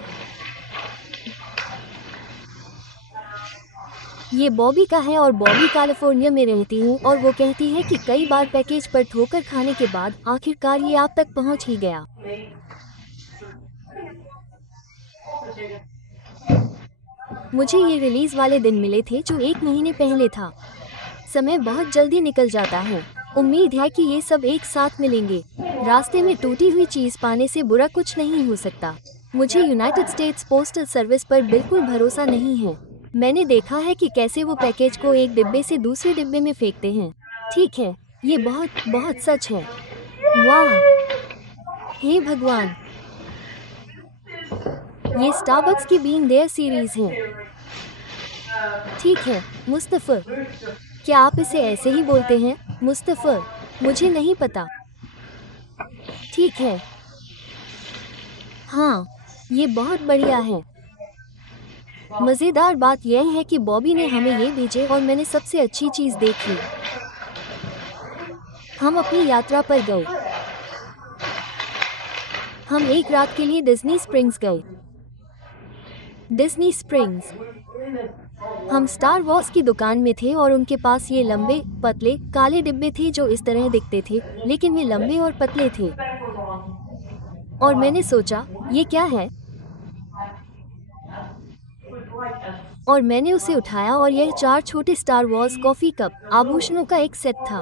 ये बॉबी का है और बॉबी कैलिफोर्निया में रहती है और वो कहती है कि कई बार पैकेज पर ठोकर खाने के बाद आखिरकार ये आप तक पहुंच ही गया। मुझे ये रिलीज वाले दिन मिले थे जो 1 महीने पहले था। समय बहुत जल्दी निकल जाता है। उम्मीद है कि ये सब एक साथ मिलेंगे। रास्ते में टूटी हुई चीज पाने से बुरा कुछ नहीं हो सकता। मुझे यूनाइटेड स्टेट्स पोस्टल सर्विस पर बिल्कुल भरोसा नहीं है। मैंने देखा है कि कैसे वो पैकेज को एक डिब्बे से दूसरे डिब्बे में फेंकते हैं। ठीक है, ये बहुत बहुत सच है। वाह, हे भगवान, ये स्टारबक्स की बीन देयर सीरीज है। ठीक है, मुस्तफर, क्या आप इसे ऐसे ही बोलते हैं? मुस्तफर, मुझे नहीं पता। ठीक है। हाँ, ये बहुत बढ़िया है। मजेदार बात यह है कि बॉबी ने हमें ये भेजे और मैंने सबसे अच्छी चीज देखी। हम अपनी यात्रा पर गए। हम एक रात के लिए डिज्नी स्प्रिंग्स गए। Disney springs. हम स्टार वॉर्स की दुकान में थे और उनके पास ये लंबे पतले काले डिब्बे थे जो इस तरह दिखते थे, लेकिन वे लंबे और पतले थे। और मैंने सोचा, ये क्या है? और मैंने उसे उठाया और यह 4 छोटे स्टार वॉर्स कॉफी कप आभूषणों का एक सेट था।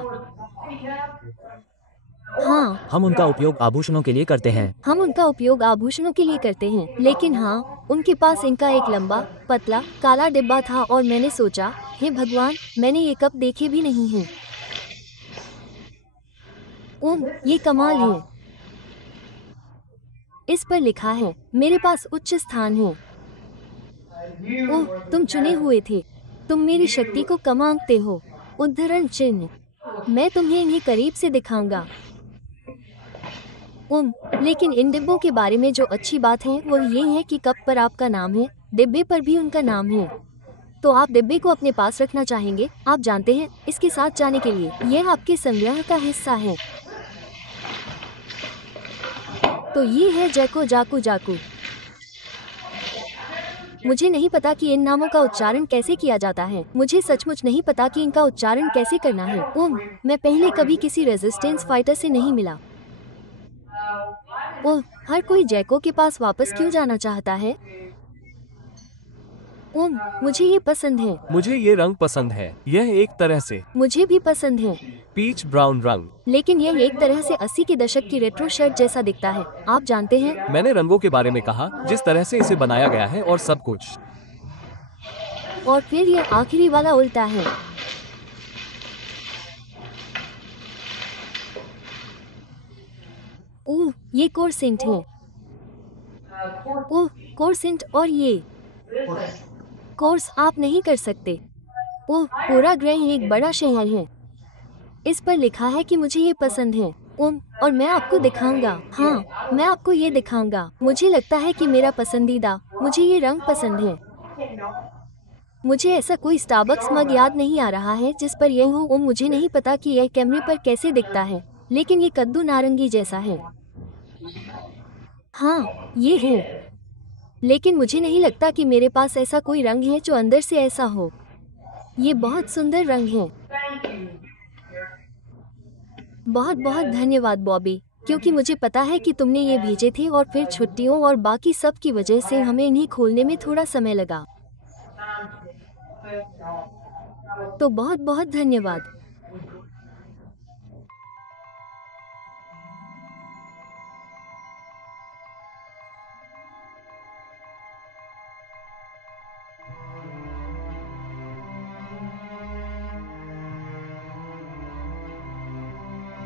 हाँ, हम उनका उपयोग आभूषणों के लिए करते हैं। हम उनका उपयोग आभूषणों के लिए करते हैं, लेकिन हाँ, उनके पास इनका एक लंबा पतला काला डिब्बा था और मैंने सोचा, हे भगवान, मैंने ये कप देखे भी नहीं हैं। ये कमाल है। इस पर लिखा है, मेरे पास उच्च स्थान है। ओह, तुम चुने हुए थे। तुम मेरी शक्ति को कम आंकते हो। उद्धरण चिन्ह। मैं तुम्हें इन्हें करीब से दिखाऊंगा। लेकिन इन डिब्बों के बारे में जो अच्छी बात है वो ये है कि कप पर आपका नाम है, डिब्बे पर भी उनका नाम है। तो आप डिब्बे को अपने पास रखना चाहेंगे, आप जानते हैं, इसके साथ जाने के लिए। यह आपके संग्रह का हिस्सा है। तो ये है जैको जाकू जाकू। मुझे नहीं पता कि इन नामों का उच्चारण कैसे किया जाता है। मुझे सचमुच नहीं पता कि इनका उच्चारण कैसे करना है। मैं पहले कभी किसी रेजिस्टेंस फाइटर से नहीं मिला। हर कोई जैको के पास वापस क्यों जाना चाहता है? मुझे ये पसंद है। मुझे ये रंग पसंद है। यह एक तरह से मुझे भी पसंद है। पीच ब्राउन रंग। लेकिन यह एक तरह से 80 के दशक की रेट्रो शर्ट जैसा दिखता है। आप जानते हैं, मैंने रंगों के बारे में कहा, जिस तरह से इसे बनाया गया है और सब कुछ। और फिर यह आखिरी वाला उल्टा है। ये कोरसेंट है। कोरसेंट और ये कोर्स आप नहीं कर सकते। पूरा ग्रह एक बड़ा शहर है। इस पर लिखा है कि मुझे ये पसंद है। और मैं आपको दिखाऊंगा। हाँ, मैं आपको ये दिखाऊंगा। मुझे लगता है कि मेरा पसंदीदा, मुझे ये रंग पसंद है। मुझे ऐसा कोई स्टारबक्स मग याद नहीं आ रहा है जिस पर यह हो। मुझे नहीं पता कि यह कैमरे पर कैसे दिखता है, लेकिन ये कद्दू नारंगी जैसा है। हाँ, ये है। लेकिन मुझे नहीं लगता कि मेरे पास ऐसा कोई रंग है जो अंदर से ऐसा हो। ये बहुत सुंदर रंग है। बहुत बहुत धन्यवाद बॉबी, क्योंकि मुझे पता है कि तुमने ये भेजे थे और फिर छुट्टियों और बाकी सब की वजह से हमें इन्हें खोलने में थोड़ा समय लगा। तो बहुत बहुत धन्यवाद।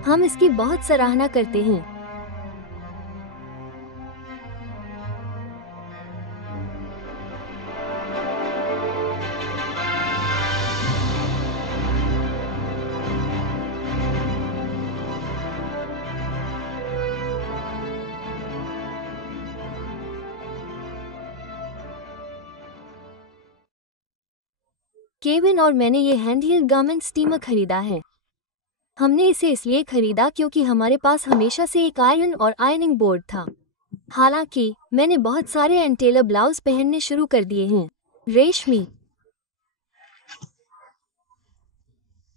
हम इसकी बहुत सराहना करते हैं। केविन और मैंने ये हैंडहेल्ड गारमेंट स्टीमर खरीदा है। हमने इसे इसलिए खरीदा क्योंकि हमारे पास हमेशा से एक आयरन और आयरनिंग बोर्ड था। हालांकि मैंने बहुत सारे एंटेलर ब्लाउज पहनने शुरू कर दिए हैं, रेशमी,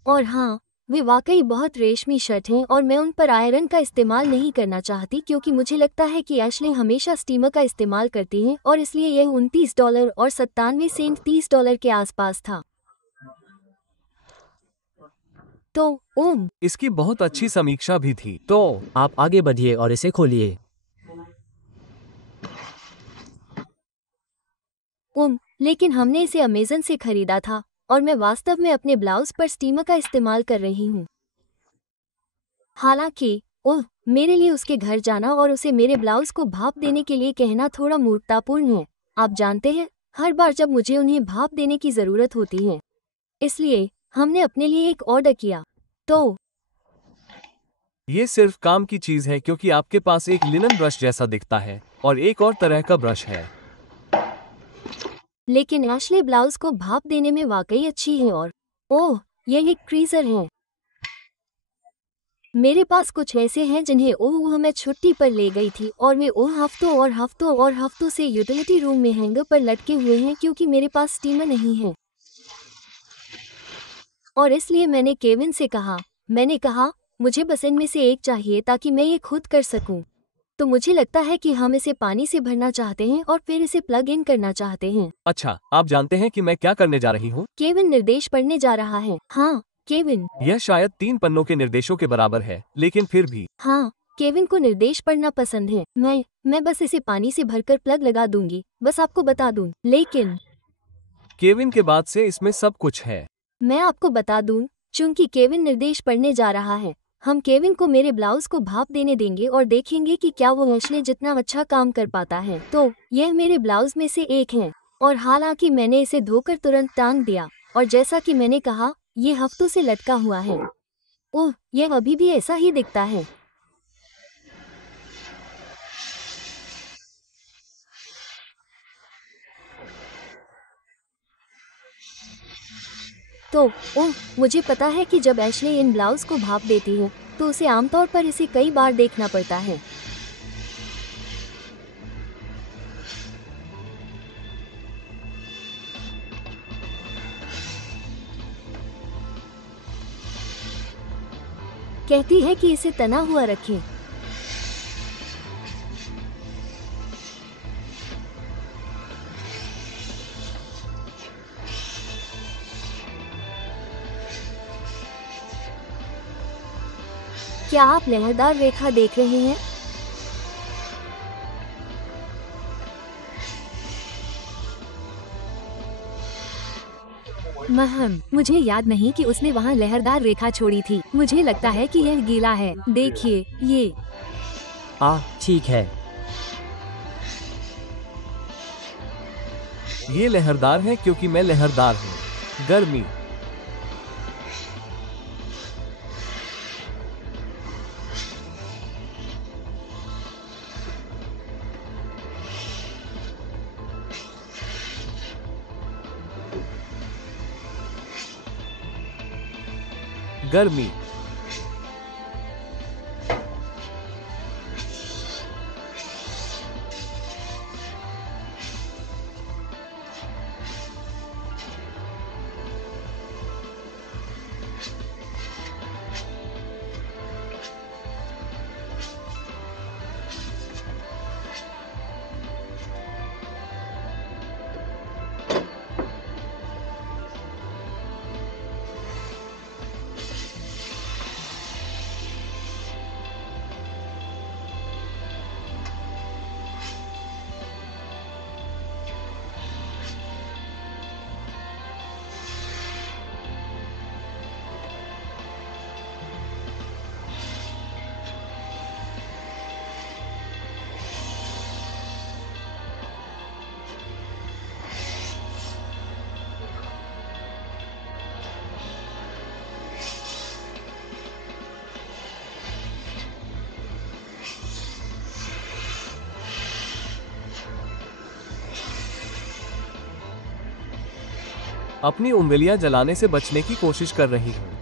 और हाँ, वे वाकई बहुत रेशमी शर्ट हैं और मैं उन पर आयरन का इस्तेमाल नहीं करना चाहती क्योंकि मुझे लगता है कि एशले हमेशा स्टीमर का इस्तेमाल करती हैं और इसलिए यह $29 और 97 सेंट $30 के आसपास था। तो इसकी बहुत अच्छी समीक्षा भी थी। तो आप आगे बढ़िए और इसे खोलिए। लेकिन हमने इसे अमेज़न से खरीदा था और मैं वास्तव में अपने ब्लाउज पर स्टीमर का इस्तेमाल कर रही हूँ। हालांकि मेरे लिए उसके घर जाना और उसे मेरे ब्लाउज को भाप देने के लिए कहना थोड़ा मूर्खतापूर्ण है। आप जानते हैं, हर बार जब मुझे उन्हें भाप देने की ज़रूरत होती है, इसलिए हमने अपने लिए एक ऑर्डर किया। तो ये सिर्फ काम की चीज है क्योंकि आपके पास एक लिनन ब्रश जैसा दिखता है और एक और तरह का ब्रश है। लेकिन एशले ब्लाउज को भाप देने में वाकई अच्छी है और यह एक क्रीजर है। मेरे पास कुछ ऐसे हैं जिन्हें मैं छुट्टी पर ले गई थी और वे हफ्तों और हफ्तों और हफ्तों से यूटिलिटी रूम में हैंगर पर लटके हुए हैं क्योंकि मेरे पास स्टीमर नहीं है। और इसलिए मैंने केविन से कहा, मुझे बस इनमें से एक चाहिए ताकि मैं ये खुद कर सकूं। तो मुझे लगता है कि हम इसे पानी से भरना चाहते हैं और फिर इसे प्लग इन करना चाहते हैं। अच्छा, आप जानते हैं कि मैं क्या करने जा रही हूँ? केविन निर्देश पढ़ने जा रहा है। हाँ केविन। यह शायद 3 पन्नों के निर्देशों के बराबर है, लेकिन फिर भी। हाँ, केविन को निर्देश पढ़ना पसंद है। मैं बस इसे पानी से भरकर प्लग लगा दूंगी, बस आपको बता दूं। लेकिन केविन के बाद से इसमें सब कुछ है। मैं आपको बता दूं, चूंकि केविन निर्देश पढ़ने जा रहा है, हम केविन को मेरे ब्लाउज को भाप देने देंगे और देखेंगे कि क्या वो एशले जितना अच्छा काम कर पाता है। तो यह मेरे ब्लाउज में से एक है और हालांकि मैंने इसे धोकर तुरंत टांग दिया और जैसा कि मैंने कहा, ये हफ्तों से लटका हुआ है। यह अभी भी ऐसा ही दिखता है। तो मुझे पता है कि जब एशले इन ब्लाउज को भाप देती है तो उसे आमतौर पर इसे कई बार देखना पड़ता है। कहती है कि इसे तना हुआ रखें। क्या आप लहरदार रेखा देख रहे हैं? मुझे याद नहीं कि उसने वहाँ लहरदार रेखा छोड़ी थी। मुझे लगता है कि यह गीला है। देखिए, ये ठीक है। ये लहरदार है क्योंकि मैं लहरदार हूँ। गर्मी। गर्मी। अपनी उंगलियां जलाने से बचने की कोशिश कर रही हूँ।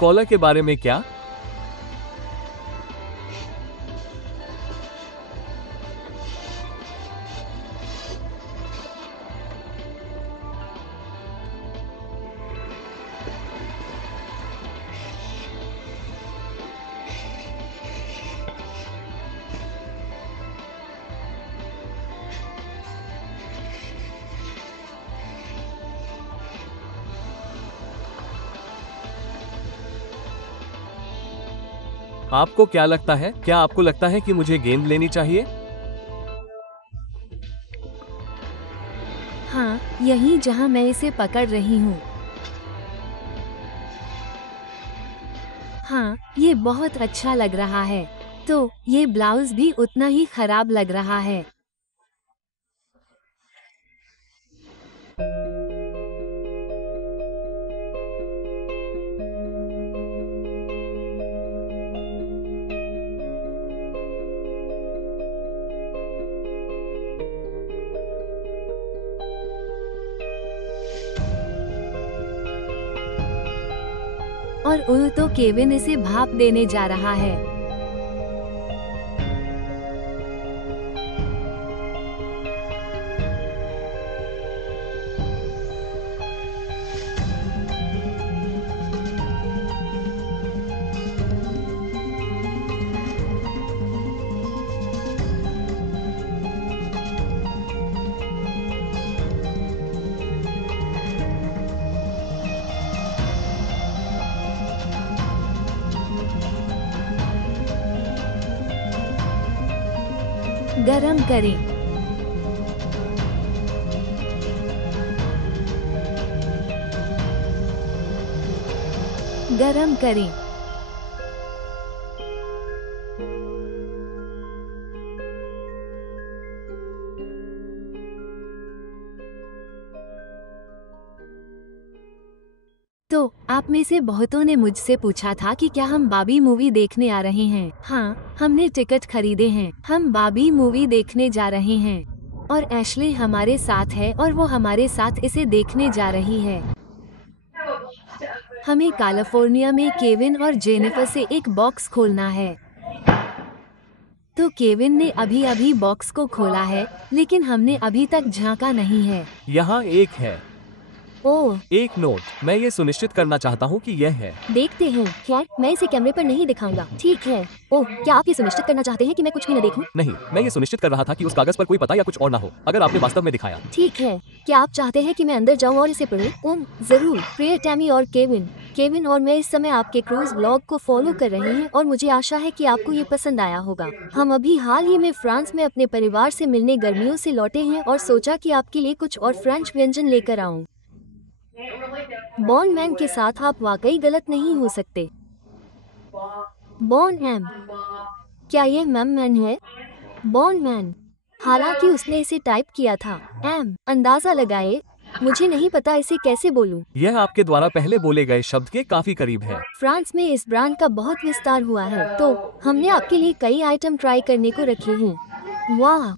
कॉलर के बारे में क्या? आपको क्या लगता है? क्या आपको लगता है कि मुझे गेंद लेनी चाहिए? हाँ, यहीं जहाँ मैं इसे पकड़ रही हूँ। हाँ, ये बहुत अच्छा लग रहा है। तो ये ब्लाउज भी उतना ही खराब लग रहा है। और तो केविन इसे भाप देने जा रहा है। गरम करें। गरम करें। तो आप में से बहुतों ने मुझसे पूछा था कि क्या हम बाबी मूवी देखने आ रहे हैं। हाँ, हमने टिकट खरीदे हैं। हम बाबी मूवी देखने जा रहे हैं और एशली हमारे साथ है और वो हमारे साथ इसे देखने जा रही है। हमें कैलिफोर्निया में केविन और जेनिफर से एक बॉक्स खोलना है। तो केविन ने अभी बॉक्स को खोला है, लेकिन हमने अभी तक झांका नहीं है। यहाँ एक है। ओह, एक नोट। मैं ये सुनिश्चित करना चाहता हूँ कि यह है। देखते हैं। खैर, मैं इसे कैमरे पर नहीं दिखाऊंगा। ठीक है। ओह, क्या आप ये सुनिश्चित करना चाहते हैं कि मैं कुछ भी न देखूं? नहीं, मैं ये सुनिश्चित कर रहा था कि उस कागज पर कोई पता या कुछ और ना हो, अगर आपने वास्तव में दिखाया। ठीक है। क्या आप चाहते हैं कि मैं अंदर जाऊं और इसे पढूं? जरूर। प्रिय टैमी और केविन और मैं इस समय आपके क्रूज व्लॉग को फॉलो कर रहे हैं और मुझे आशा है कि आपको ये पसंद आया होगा। हम अभी हाल ही में फ्रांस में अपने परिवार से मिलने गर्मियों से लौटे हैं और सोचा कि आपके लिए कुछ और फ्रेंच व्यंजन लेकर आऊं। बॉर्न मैन के साथ आप वाकई गलत नहीं हो सकते। बॉर्न एम, क्या ये मैम मैन है? बॉर्न मैन, हालांकि उसने इसे टाइप किया था एम। अंदाजा लगाए, मुझे नहीं पता इसे कैसे बोलूं। यह आपके द्वारा पहले बोले गए शब्द के काफी करीब है। फ्रांस में इस ब्रांड का बहुत विस्तार हुआ है, तो हमने आपके लिए कई आइटम ट्राई करने को रखे हैं। वाह,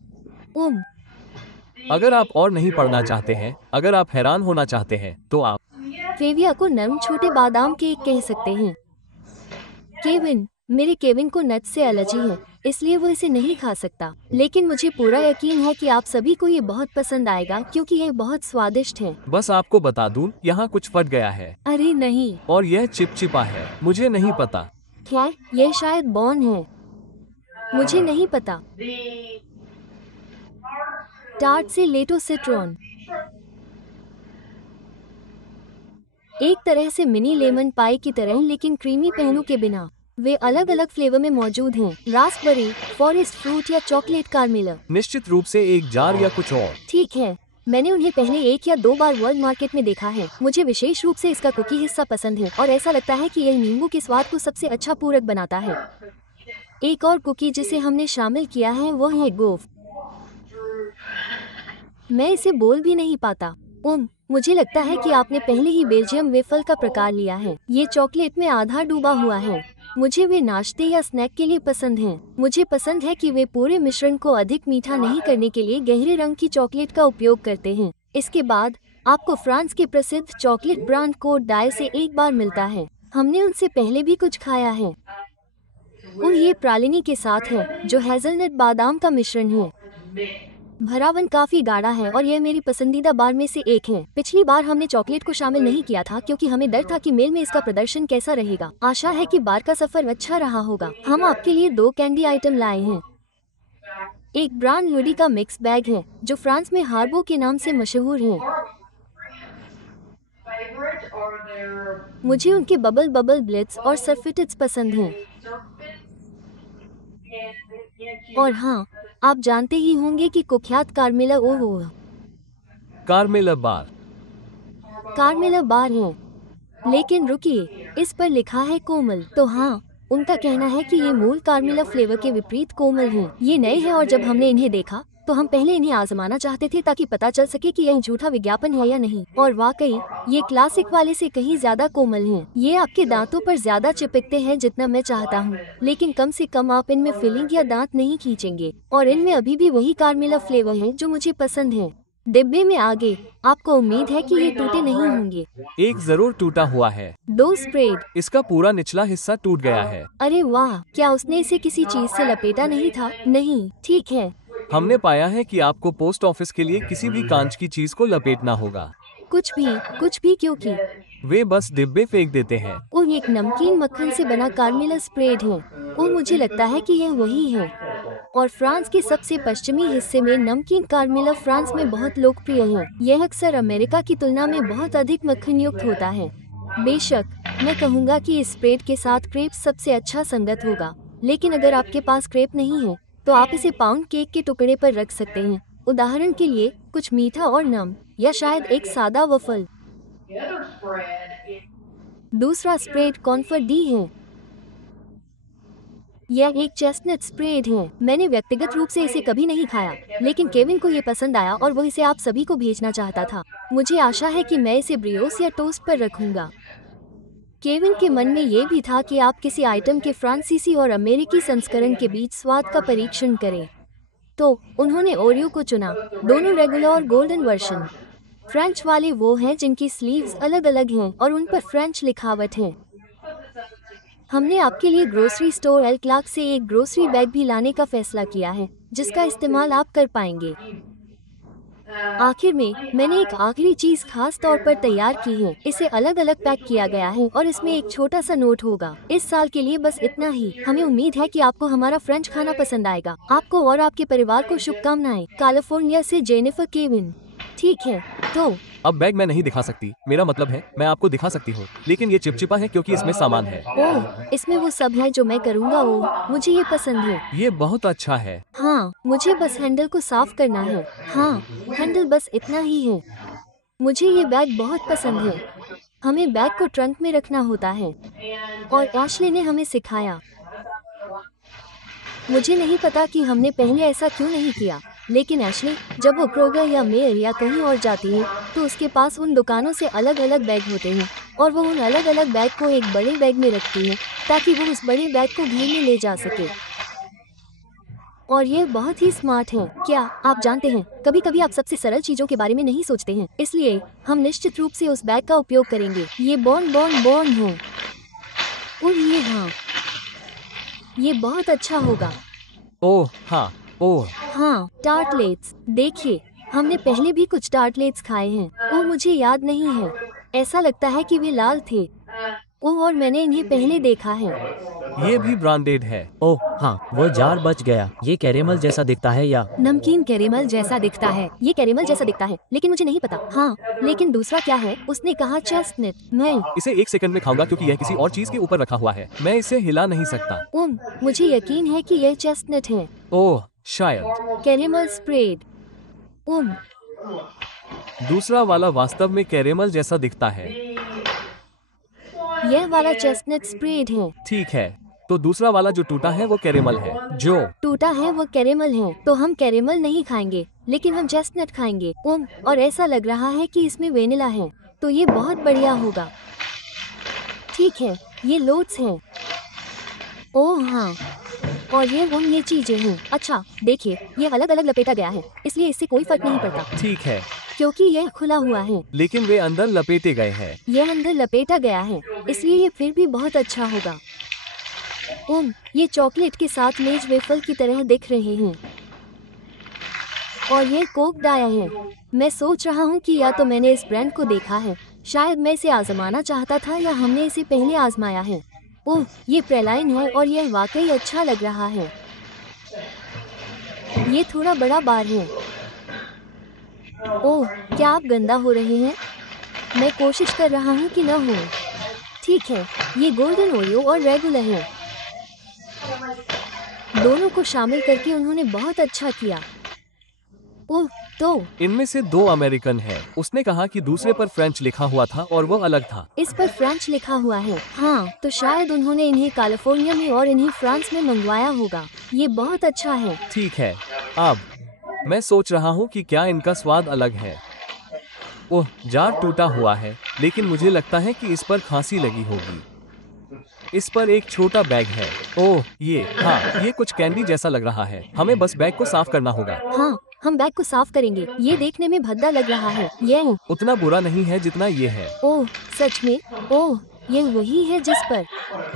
अगर आप और नहीं पढ़ना चाहते हैं, अगर आप हैरान होना चाहते हैं, तो आप फेविया को नरम छोटे बादाम केक कह सकते हैं। केविन, मेरे केविन को नट्स से एलर्जी है, इसलिए वो इसे नहीं खा सकता। लेकिन मुझे पूरा यकीन है कि आप सभी को ये बहुत पसंद आएगा क्योंकि ये बहुत स्वादिष्ट है। बस आपको बता दूं, यहाँ कुछ फट गया है। अरे नहीं, और यह चिपचिपा है। मुझे नहीं पता। खैर, यह शायद बॉर्न है, मुझे नहीं पता। टार्ट से लेटो सिट्रॉन, एक तरह से मिनी लेमन पाई की तरह, लेकिन क्रीमी पहलू के बिना। वे अलग अलग फ्लेवर में मौजूद हैं, रास्पबेरी, फॉरेस्ट फ्रूट या चॉकलेट कारमेल। निश्चित रूप से एक जार या कुछ और। ठीक है, मैंने उन्हें पहले 1 या 2 बार वर्ल्ड मार्केट में देखा है। मुझे विशेष रूप से इसका कुकी हिस्सा पसंद है और ऐसा लगता है कि यह नींबू के स्वाद को सबसे अच्छा पूरक बनाता है। एक और कुकी जिसे हमने शामिल किया है वो है गोफ। मैं इसे बोल भी नहीं पाता। मुझे लगता है कि आपने पहले ही बेल्जियम वेफल का प्रकार लिया है। ये चॉकलेट में आधा डूबा हुआ है। मुझे वे नाश्ते या स्नैक के लिए पसंद हैं। मुझे पसंद है कि वे पूरे मिश्रण को अधिक मीठा नहीं करने के लिए गहरे रंग की चॉकलेट का उपयोग करते हैं। इसके बाद आपको फ्रांस के प्रसिद्ध चॉकलेट ब्रांड कोट डाय से एक बार मिलता है। हमने उनसे पहले भी कुछ खाया है और ये प्रालिनी के साथ है जो हेजलनट बादाम का मिश्रण है। भरावन काफी गाढ़ा है और यह मेरी पसंदीदा बार में से एक है। पिछली बार हमने चॉकलेट को शामिल नहीं किया था क्योंकि हमें डर था कि मेल में इसका प्रदर्शन कैसा रहेगा। आशा है कि बार का सफर अच्छा रहा होगा। हम आपके लिए 2 कैंडी आइटम लाए हैं। एक ब्रांड लुडी का मिक्स बैग है जो फ्रांस में हार्बो के नाम से मशहूर है। मुझे उनके बबल बबल ब्लिट्स और सरफिटेट्स पसंद हैं। और हाँ, आप जानते ही होंगे कि कुख्यात कार्मेला कार्मेला बार। कार्मेला बार है। लेकिन रुकिए, इस पर लिखा है कोमल। तो हाँ, उनका कहना है कि ये मूल कार्मेला फ्लेवर के विपरीत कोमल हैं। ये नए हैं और जब हमने इन्हें देखा तो हम पहले इन्हें आजमाना चाहते थे ताकि पता चल सके कि यह झूठा विज्ञापन है या नहीं। और वाकई ये क्लासिक वाले से कहीं ज्यादा कोमल हैं। ये आपके दांतों पर ज्यादा चिपकते हैं जितना मैं चाहता हूँ, लेकिन कम से कम आप इनमें फिलिंग या दांत नहीं खींचेंगे। और इनमें अभी भी वही कार्मेला फ्लेवर है जो मुझे पसंद है। डिब्बे में आगे आपको उम्मीद है कि ये टूटे नहीं होंगे। एक जरूर टूटा हुआ है। 2 स्प्रेड। इसका पूरा निचला हिस्सा टूट गया है। अरे वाह, क्या उसने इसे किसी चीज से लपेटा नहीं था? नहीं, ठीक है। हमने पाया है कि आपको पोस्ट ऑफिस के लिए किसी भी कांच की चीज को लपेटना होगा। कुछ भी क्योंकि वे बस डिब्बे फेंक देते हैं। और एक नमकीन मक्खन से बना कार्मेला स्प्रेड है। और मुझे लगता है कि यह वही है। और फ्रांस के सबसे पश्चिमी हिस्से में नमकीन कार्मेला फ्रांस में बहुत लोकप्रिय है। यह अक्सर अमेरिका की तुलना में बहुत अधिक मक्खन युक्त होता है। बेशक मैं कहूँगा कि इस स्प्रेड के साथ क्रेप सबसे अच्छा संगत होगा, लेकिन अगर आपके पास क्रेप नहीं है तो आप इसे पाउंड केक के टुकड़े पर रख सकते हैं। उदाहरण के लिए कुछ मीठा और नम, या शायद एक सादा वफल। दूसरा स्प्रेड कॉन्फर डी है। यह एक चेस्टनट स्प्रेड है। मैंने व्यक्तिगत रूप से इसे कभी नहीं खाया, लेकिन केविन को ये पसंद आया और वो इसे आप सभी को भेजना चाहता था। मुझे आशा है कि मैं इसे ब्रियोस या टोस्ट पर रखूंगा। केविन के मन में ये भी था कि आप किसी आइटम के फ्रांसीसी और अमेरिकी संस्करण के बीच स्वाद का परीक्षण करें, तो उन्होंने ओरियो को चुना। दोनों रेगुलर और गोल्डन वर्जन। फ्रेंच वाले वो हैं जिनकी स्लीव्स अलग अलग हैं और उन पर फ्रेंच लिखावट है। हमने आपके लिए ग्रोसरी स्टोर एल क्लार्क से एक ग्रोसरी बैग भी लाने का फैसला किया है जिसका इस्तेमाल आप कर पाएंगे। आखिर में मैंने एक आखिरी चीज खास तौर पर तैयार की है। इसे अलग अलग पैक किया गया है और इसमें एक छोटा सा नोट होगा। इस साल के लिए बस इतना ही। हमें उम्मीद है कि आपको हमारा फ्रेंच खाना पसंद आएगा। आपको और आपके परिवार को शुभकामनाएं। कैलिफोर्निया से जेनिफर केविन। ठीक है, तो अब बैग मैं नहीं दिखा सकती। मेरा मतलब है मैं आपको दिखा सकती हूँ, लेकिन ये चिपचिपा है क्योंकि इसमें सामान है। ओह, इसमें वो सब है जो मैं करूँगा। ओह, मुझे ये पसंद है। ये बहुत अच्छा है। हाँ, मुझे बस हैंडल को साफ करना है। हाँ, हैंडल बस इतना ही है। मुझे ये बैग बहुत पसंद है। हमें बैग को ट्रंक में रखना होता है और एशली ने हमें सिखाया। मुझे नहीं पता कि हमने पहले ऐसा क्यों नहीं किया, लेकिन एशली जब वो क्रोगर या मेयर या कहीं और जाती है तो उसके पास उन दुकानों से अलग अलग बैग होते हैं और वो उन अलग अलग बैग को एक बड़े बैग में रखती है ताकि वो उस बड़े बैग को घर में ले जा सके। और ये बहुत ही स्मार्ट है। क्या आप जानते हैं, कभी कभी आप सबसे सरल चीजों के बारे में नहीं सोचते हैं, इसलिए हम निश्चित रूप से उस बैग का उपयोग करेंगे। ये बॉर्न है। और ये हाँ, ये बहुत अच्छा होगा। ओह हाँ, ओह हाँ, टार्टलेट्स। देखिए, हमने पहले भी कुछ टार्टलेट्स खाए हैं। ओह, मुझे याद नहीं है। ऐसा लगता है कि वे लाल थे। ओह, और मैंने इन्हें पहले देखा है। ये भी ब्रांडेड है। ओह हाँ, वो जार बच गया। ये कैरेमल जैसा दिखता है या नमकीन कैरेमल जैसा दिखता है। ये कैरेमल जैसा दिखता है, लेकिन मुझे नहीं पता। हाँ, लेकिन दूसरा क्या है? उसने कहा चेस्टनट। मैं इसे 1 सेकंड में खाऊंगा क्योंकि यह किसी और चीज के ऊपर रखा हुआ है। मैं इसे हिला नहीं सकता। मुझे यकीन है कि यह चेस्टनट है। ओह शायद। Caramel spread. दूसरा वाला वास्तव में कैरेमल जैसा दिखता है। यह वाला चेस्टनट स्प्रेड है। ठीक है, तो दूसरा वाला जो टूटा है वो कैरेमल है। जो टूटा है वो कैरेमल है, तो हम कैरेमल नहीं खाएंगे, लेकिन हम चेस्टनट खाएंगे। और ऐसा लग रहा है कि इसमें वेनिला है, तो ये बहुत बढ़िया होगा। ठीक है, ये लोट्स हैं। ओह हाँ, और ये चीजें हैं। अच्छा देखिए, ये अलग अलग लपेटा गया है, इसलिए इससे कोई फर्क नहीं पड़ता ठीक है, क्योंकि यह खुला हुआ है। लेकिन वे अंदर लपेटे गए हैं। यह अंदर लपेटा गया है, इसलिए ये फिर भी बहुत अच्छा होगा। ये चॉकलेट के साथ मेज वेफल की तरह दिख रहे हैं, और ये कोक डाया है। मैं सोच रहा हूँ कि या तो मैंने इस ब्रांड को देखा है, शायद मैं इसे आजमाना चाहता था, या हमने इसे पहले आजमाया है। ओह, ये प्रेलाइन है और यह वाकई अच्छा लग रहा है। ये थोड़ा बड़ा बार है। ओह, क्या आप गंदा हो रहे हैं? मैं कोशिश कर रहा हूँ कि न हो। ठीक है, ये गोल्डन ओरियो और रेगुलर है। दोनों को शामिल करके उन्होंने बहुत अच्छा किया। ओह, तो इनमें से 2 अमेरिकन हैं। उसने कहा कि दूसरे पर फ्रेंच लिखा हुआ था और वो अलग था। इस पर फ्रेंच लिखा हुआ है। हाँ, तो शायद उन्होंने इन्हें कैलिफोर्निया में और इन्हें फ्रांस में मंगवाया होगा। ये बहुत अच्छा है। ठीक है, अब मैं सोच रहा हूँ कि क्या इनका स्वाद अलग है। ओह, जार टूटा हुआ है, लेकिन मुझे लगता है कि इस पर खांसी लगी होगी। इस पर एक छोटा बैग है। ओह, ये कुछ कैंडी जैसा लग रहा है। हमें बस बैग को साफ करना होगा। हाँ, हम बैग को साफ करेंगे। ये देखने में भद्दा लग रहा है। ये उतना बुरा नहीं है जितना ये है। ओह, सच में? ओह, ये वही है जिस पर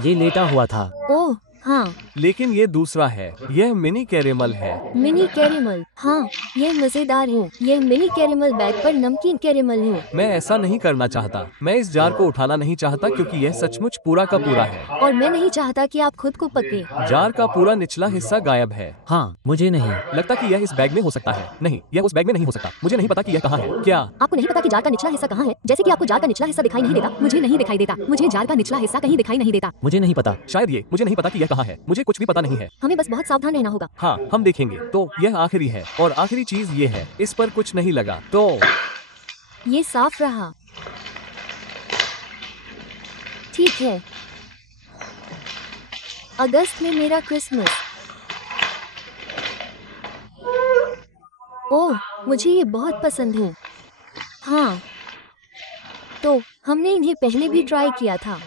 ये लेटा हुआ था। ओह हाँ, लेकिन ये दूसरा है। यह मिनी कैरेमल है। Mini caramel. हाँ, ये मजेदार है। यह मिनी कैरेमल बैग पर नमकीन कैरेमल है। मैं ऐसा नहीं करना चाहता। मैं इस जार को उठाना नहीं चाहता क्योंकि यह सचमुच पूरा का पूरा है। और मैं नहीं चाहता कि आप खुद को पके। जार का पूरा निचला हिस्सा गायब है। हाँ, मुझे नहीं लगता कि यह इस बैग में हो सकता है। नहीं, यह उस बैग में नहीं हो सकता। मुझे नहीं पता कि यह कहाँ है। क्या आपको नहीं पता कि जार का निचला हिस्सा कहाँ है? जैसे कि आपको जार का निचला हिस्सा दिखाई नहीं देता। मुझे नहीं दिखाई देता। मुझे जार का निचला हिस्सा कहीं दिखाई नहीं देता। मुझे नहीं पता। शायद ये मुझे नहीं पता कि यह कहाँ है। मुझे कुछ भी पता नहीं है। हमें बस बहुत सावधान रहना होगा। हाँ, हम देखेंगे। तो यह आखिरी है और आखिरी चीज ये है। इस पर कुछ नहीं लगा, तो ये साफ रहा। ठीक है, अगस्त में मेरा क्रिसमस। ओह, मुझे ये बहुत पसंद है। हाँ, तो हमने इन्हें पहले भी ट्राई किया था।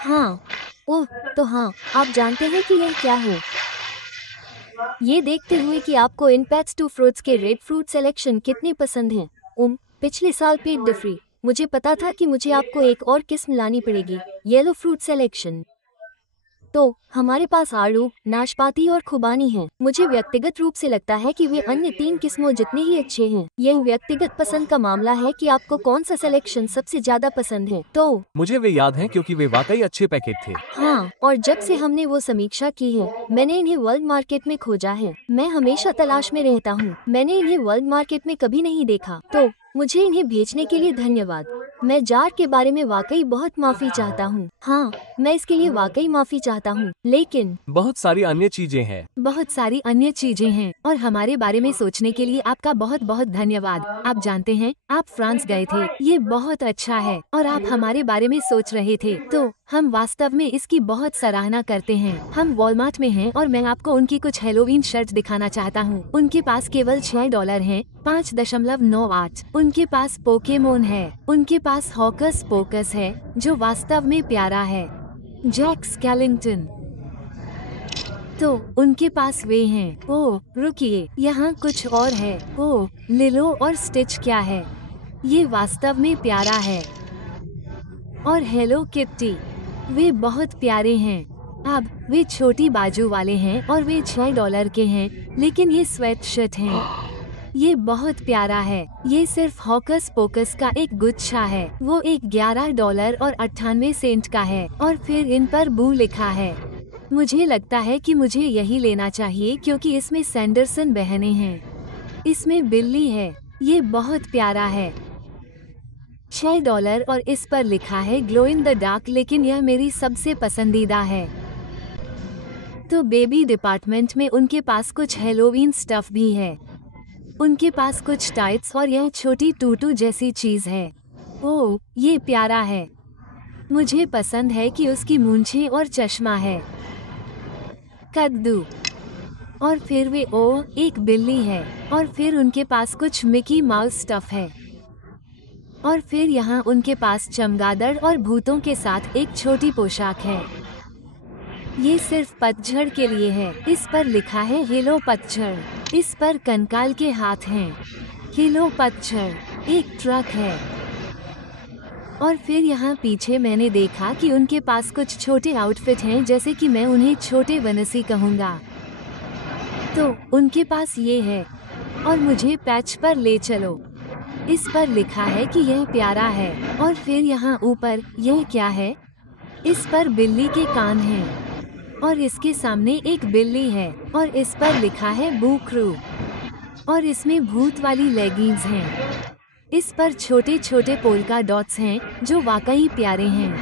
हाँ, ओह, तो हाँ, आप जानते हैं कि यह क्या है? ये देखते हुए कि आपको इन पैट्स टू फ्रूट्स के रेड फ्रूट सिलेक्शन कितने पसंद हैं। पिछले साल पेट डिफ्री, मुझे पता था कि मुझे आपको एक और किस्म लानी पड़ेगी, येलो फ्रूट सिलेक्शन। तो हमारे पास आड़ू, नाशपाती और खुबानी हैं। मुझे व्यक्तिगत रूप से लगता है कि वे अन्य 3 किस्मों जितने ही अच्छे हैं। यह व्यक्तिगत पसंद का मामला है कि आपको कौन सा सिलेक्शन सबसे ज्यादा पसंद है। तो मुझे वे याद हैं क्योंकि वे वाकई अच्छे पैकेट थे। हाँ, और जब से हमने वो समीक्षा की है, मैंने इन्हें वर्ल्ड मार्केट में खोजा है। मैं हमेशा तलाश में रहता हूँ। मैंने इन्हें वर्ल्ड मार्केट में कभी नहीं देखा, तो मुझे इन्हें भेजने के लिए धन्यवाद। मैं जार के बारे में वाकई बहुत माफी चाहता हूँ। हाँ, मैं इसके लिए वाकई माफी चाहता हूँ, लेकिन बहुत सारी अन्य चीजें हैं। बहुत सारी अन्य चीजें हैं और हमारे बारे में सोचने के लिए आपका बहुत बहुत धन्यवाद। आप जानते हैं, आप फ्रांस गए थे, ये बहुत अच्छा है, और आप हमारे बारे में सोच रहे थे, तो हम वास्तव में इसकी बहुत सराहना करते हैं। हम वॉलमार्ट में हैं और मैं आपको उनकी कुछ हेलोवीन शर्ट दिखाना चाहता हूँ। उनके पास केवल $6 हैं, 5.98। उनके पास पोकेमोन है, उनके पास हॉकस पोकस है जो वास्तव में प्यारा है, जैक स्केलिंगटन। तो उनके पास वे हैं। ओह रुकिए, यहाँ कुछ और है। ओह, लिलो और स्टिच क्या है? ये वास्तव में प्यारा है। और हेलो किट्टी, वे बहुत प्यारे हैं। अब वे छोटी बाजू वाले हैं और वे $6 के हैं, लेकिन ये स्वेट शर्ट हैं। ये बहुत प्यारा है। ये सिर्फ हॉकस पोकस का एक गुच्छा है। वो एक $11.98 का है और फिर इन पर बू लिखा है। मुझे लगता है कि मुझे यही लेना चाहिए क्योंकि इसमें सैंडरसन बहनें हैं। इसमें बिल्ली है। ये बहुत प्यारा है। $6 और इस पर लिखा है ग्लो इन द डार्क, लेकिन यह मेरी सबसे पसंदीदा है। तो बेबी डिपार्टमेंट में उनके पास कुछ हेलोवीन स्टफ भी है। उनके पास कुछ टाइट्स और यह छोटी टूटू जैसी चीज है। ओह, ये प्यारा है। मुझे पसंद है कि उसकी मूंछें और चश्मा है। कद्दू। और फिर वे एक बिल्ली है। और फिर उनके पास कुछ मिकी माउस स्टफ है। और फिर यहाँ उनके पास चमगादड़ और भूतों के साथ एक छोटी पोशाक है। ये सिर्फ पतझड़ के लिए है। इस पर लिखा है हेलो पतझड़। इस पर कंकाल के हाथ हैं। हेलो पतझड़। एक ट्रक है। और फिर यहाँ पीछे मैंने देखा कि उनके पास कुछ छोटे आउटफिट हैं, जैसे कि मैं उन्हें छोटे बनसी कहूँगा। तो उनके पास ये है। और मुझे पैच पर ले चलो। इस पर लिखा है कि यह प्यारा है। और फिर यहाँ ऊपर यह क्या है? इस पर बिल्ली के कान हैं। और इसके सामने एक बिल्ली है। और इस पर लिखा है बूक्रू। और इसमें भूत वाली लेगिंग्स हैं। इस पर छोटे छोटे पोल्का डॉट्स हैं जो वाकई प्यारे हैं।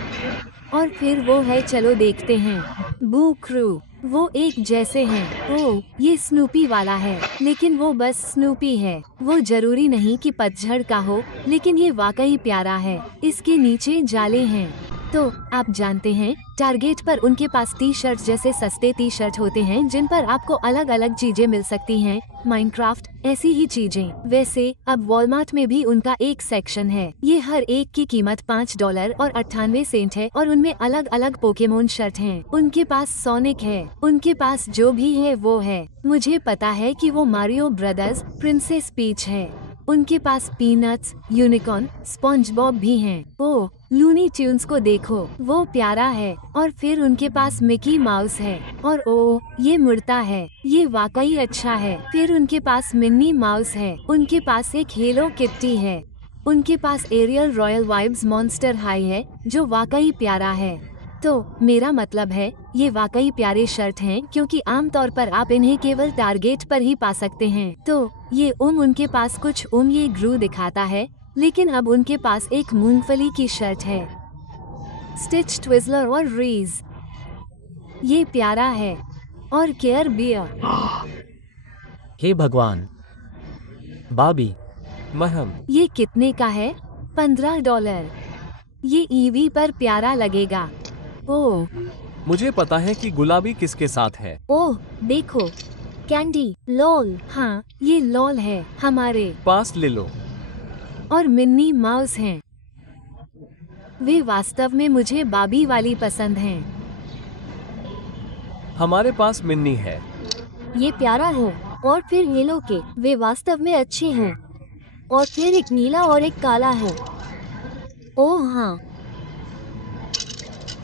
और फिर वो है, चलो देखते हैं। बूक्रू। वो एक जैसे हैं। ओह, ये स्नूपी वाला है, लेकिन वो बस स्नूपी है। वो जरूरी नहीं कि पतझड़ का हो, लेकिन ये वाकई प्यारा है। इसके नीचे जाले हैं। तो आप जानते हैं, टारगेट पर उनके पास टी शर्ट जैसे सस्ते टी शर्ट होते हैं जिन पर आपको अलग अलग चीजें मिल सकती हैं, माइनक्राफ्ट, ऐसी ही चीजें। वैसे अब वॉलमार्ट में भी उनका एक सेक्शन है। ये हर एक की कीमत $5.98 है और उनमें अलग अलग पोकेमोन शर्ट हैं। उनके पास सोनिक है। उनके पास जो भी है वो है। मुझे पता है कि वो मारियो ब्रदर्स, प्रिंसेस पीच है। उनके पास पीनट्स, यूनिकॉर्न, स्पॉन्ज बॉब भी हैं। ओह, लूनी ट्यून्स को देखो, वो प्यारा है। और फिर उनके पास मिकी माउस है। और ओह, ये मुड़ता है, ये वाकई अच्छा है। फिर उनके पास मिन्नी माउस है। उनके पास एक हेलो किट्टी है। उनके पास aerial royal vibes Monster High है जो वाकई प्यारा है। तो मेरा मतलब है, ये वाकई प्यारे शर्ट हैं, क्योंकि आमतौर पर आप इन्हें केवल टारगेट पर ही पा सकते हैं। तो ये उनके पास कुछ ये ग्रू दिखाता है, लेकिन अब उनके पास एक मूंगफली की शर्ट है। स्टिच, ट्विज़लर और रीज। ये प्यारा है। और केयर बियर। हे भगवान। बाबी। महम। ये कितने का है? $15। ये ईवी पर प्यारा लगेगा। ओह, मुझे पता है कि गुलाबी किसके साथ है। ओह, देखो, कैंडी, लॉल। हाँ, ये लॉल है। हमारे पास ले लो। और मिन्नी माउस हैं। वे वास्तव में मुझे बाबी वाली पसंद हैं। हमारे पास मिन्नी है। ये प्यारा है। और फिर हेलो के, वे वास्तव में अच्छे हैं। और फिर एक नीला और एक काला है। ओह हाँ।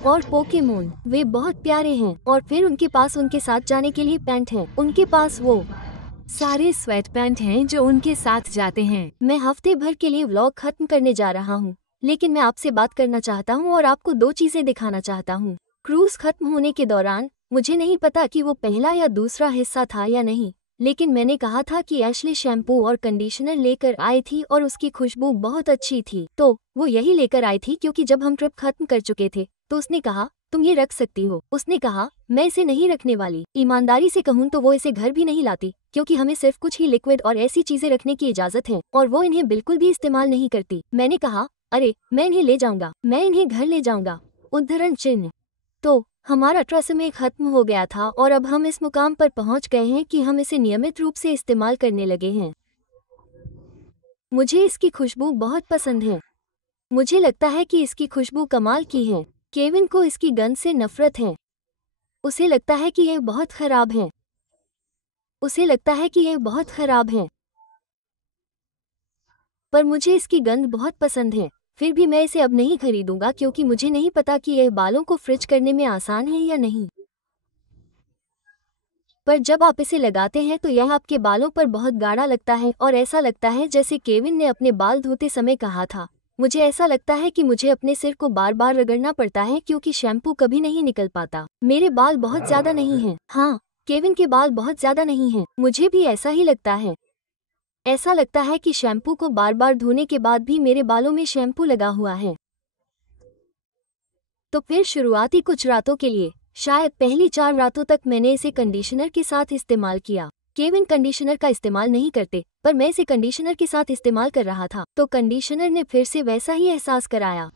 और पोकेमोन, वे बहुत प्यारे हैं। और फिर उनके पास उनके साथ जाने के लिए पैंट है। उनके पास वो सारे स्वेट पैंट हैं जो उनके साथ जाते हैं। मैं हफ्ते भर के लिए व्लॉग खत्म करने जा रहा हूँ, लेकिन मैं आपसे बात करना चाहता हूँ और आपको 2 चीजें दिखाना चाहता हूँ। क्रूज खत्म होने के दौरान मुझे नहीं पता कि वो पहला या दूसरा हिस्सा था या नहीं, लेकिन मैंने कहा था कि एशली शैम्पू और कंडीशनर लेकर आई थी और उसकी खुशबू बहुत अच्छी थी। तो वो यही लेकर आई थी, क्योंकि जब हम ट्रिप खत्म कर चुके थे तो उसने कहा तुम ये रख सकती हो। उसने कहा मैं इसे नहीं रखने वाली। ईमानदारी से कहूँ तो वो इसे घर भी नहीं लाती, क्योंकि हमें सिर्फ कुछ ही लिक्विड और ऐसी चीजें रखने की इजाजत है और वो इन्हें बिल्कुल भी इस्तेमाल नहीं करती। मैंने कहा अरे मैं इन्हें ले जाऊंगा, मैं इन्हें घर ले जाऊंगा। उद्धरण चिन्ह। तो हमारा ट्रेसमे खत्म हो गया था और अब हम इस मुकाम पर पहुंच गए हैं कि हम इसे नियमित रूप से इस्तेमाल करने लगे हैं। मुझे इसकी खुशबू बहुत पसंद है। मुझे लगता है कि इसकी खुशबू कमाल की है। केविन को इसकी गंध से नफरत है। उसे लगता है कि यह बहुत खराब है। उसे लगता है कि यह बहुत खराब है। पर मुझे इसकी गंध बहुत पसंद है। फिर भी मैं इसे अब नहीं खरीदूंगा, क्योंकि मुझे नहीं पता कि यह बालों को फ्रिज करने में आसान है या नहीं। पर जब आप इसे लगाते हैं तो यह आपके बालों पर बहुत गाढ़ा लगता है और ऐसा लगता है जैसे केविन ने अपने बाल धोते समय कहा था। मुझे ऐसा लगता है कि मुझे अपने सिर को बार बार रगड़ना पड़ता है, क्योंकि शैम्पू कभी नहीं निकल पाता। मेरे बाल बहुत ज्यादा नहीं हैं। हाँ, केविन के बाल बहुत ज्यादा नहीं हैं। मुझे भी ऐसा ही लगता है। ऐसा लगता है कि शैम्पू को बार बार धोने के बाद भी मेरे बालों में शैम्पू लगा हुआ है। तो फिर शुरुआती कुछ रातों के लिए, शायद पहली 4 रातों तक मैंने इसे कंडीशनर के साथ इस्तेमाल किया। केविन कंडीशनर का इस्तेमाल नहीं करते, पर मैं इसे कंडीशनर के साथ इस्तेमाल कर रहा था, तो कंडीशनर ने फिर से वैसा ही एहसास कराया।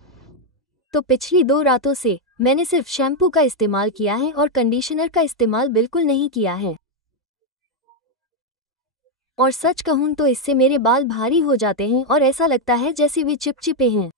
तो पिछली 2 रातों से मैंने सिर्फ शैम्पू का इस्तेमाल किया है और कंडीशनर का इस्तेमाल बिल्कुल नहीं किया है। और सच कहूँ तो इससे मेरे बाल भारी हो जाते हैं और ऐसा लगता है जैसे वे चिपचिपे हैं।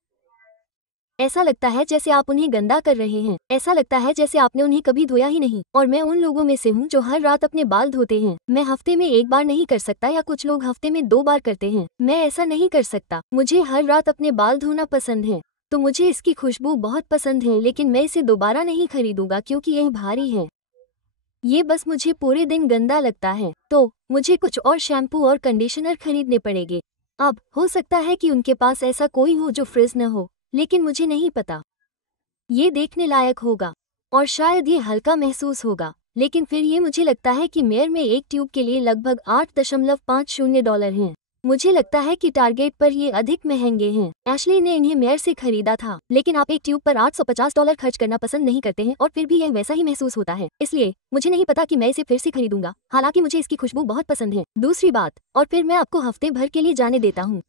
ऐसा लगता है जैसे आप उन्हें गंदा कर रहे हैं। ऐसा लगता है जैसे आपने उन्हें कभी धोया ही नहीं। और मैं उन लोगों में से हूँ जो हर रात अपने बाल धोते हैं। मैं हफ्ते में 1 बार नहीं कर सकता, या कुछ लोग हफ्ते में 2 बार करते हैं। मैं ऐसा नहीं कर सकता। मुझे हर रात अपने बाल धोना पसंद है। तो मुझे इसकी खुशबू बहुत पसंद है, लेकिन मैं इसे दोबारा नहीं खरीदूंगा क्योंकि यह भारी है। ये बस मुझे पूरे दिन गंदा लगता है। तो मुझे कुछ और शैम्पू और कंडीशनर खरीदने पड़ेंगे। अब हो सकता है कि उनके पास ऐसा कोई हो जो फ्रिज न हो, लेकिन मुझे नहीं पता। ये देखने लायक होगा और शायद ये हल्का महसूस होगा, लेकिन फिर ये मुझे लगता है कि मेयर में एक ट्यूब के लिए लगभग $8.50 हैं। मुझे लगता है कि टारगेट पर ये अधिक महंगे हैं। एशली ने इन्हें मेयर से खरीदा था, लेकिन आप एक ट्यूब पर $850 खर्च करना पसंद नहीं करते हैं और फिर भी यह वैसा ही महसूस होता है। इसलिए मुझे नहीं पता कि मैं इसे फिर से खरीदूंगा, हालांकि मुझे इसकी खुशबू बहुत पसंद है। दूसरी बात, और फिर मैं आपको हफ्ते भर के लिए जाने देता हूँ।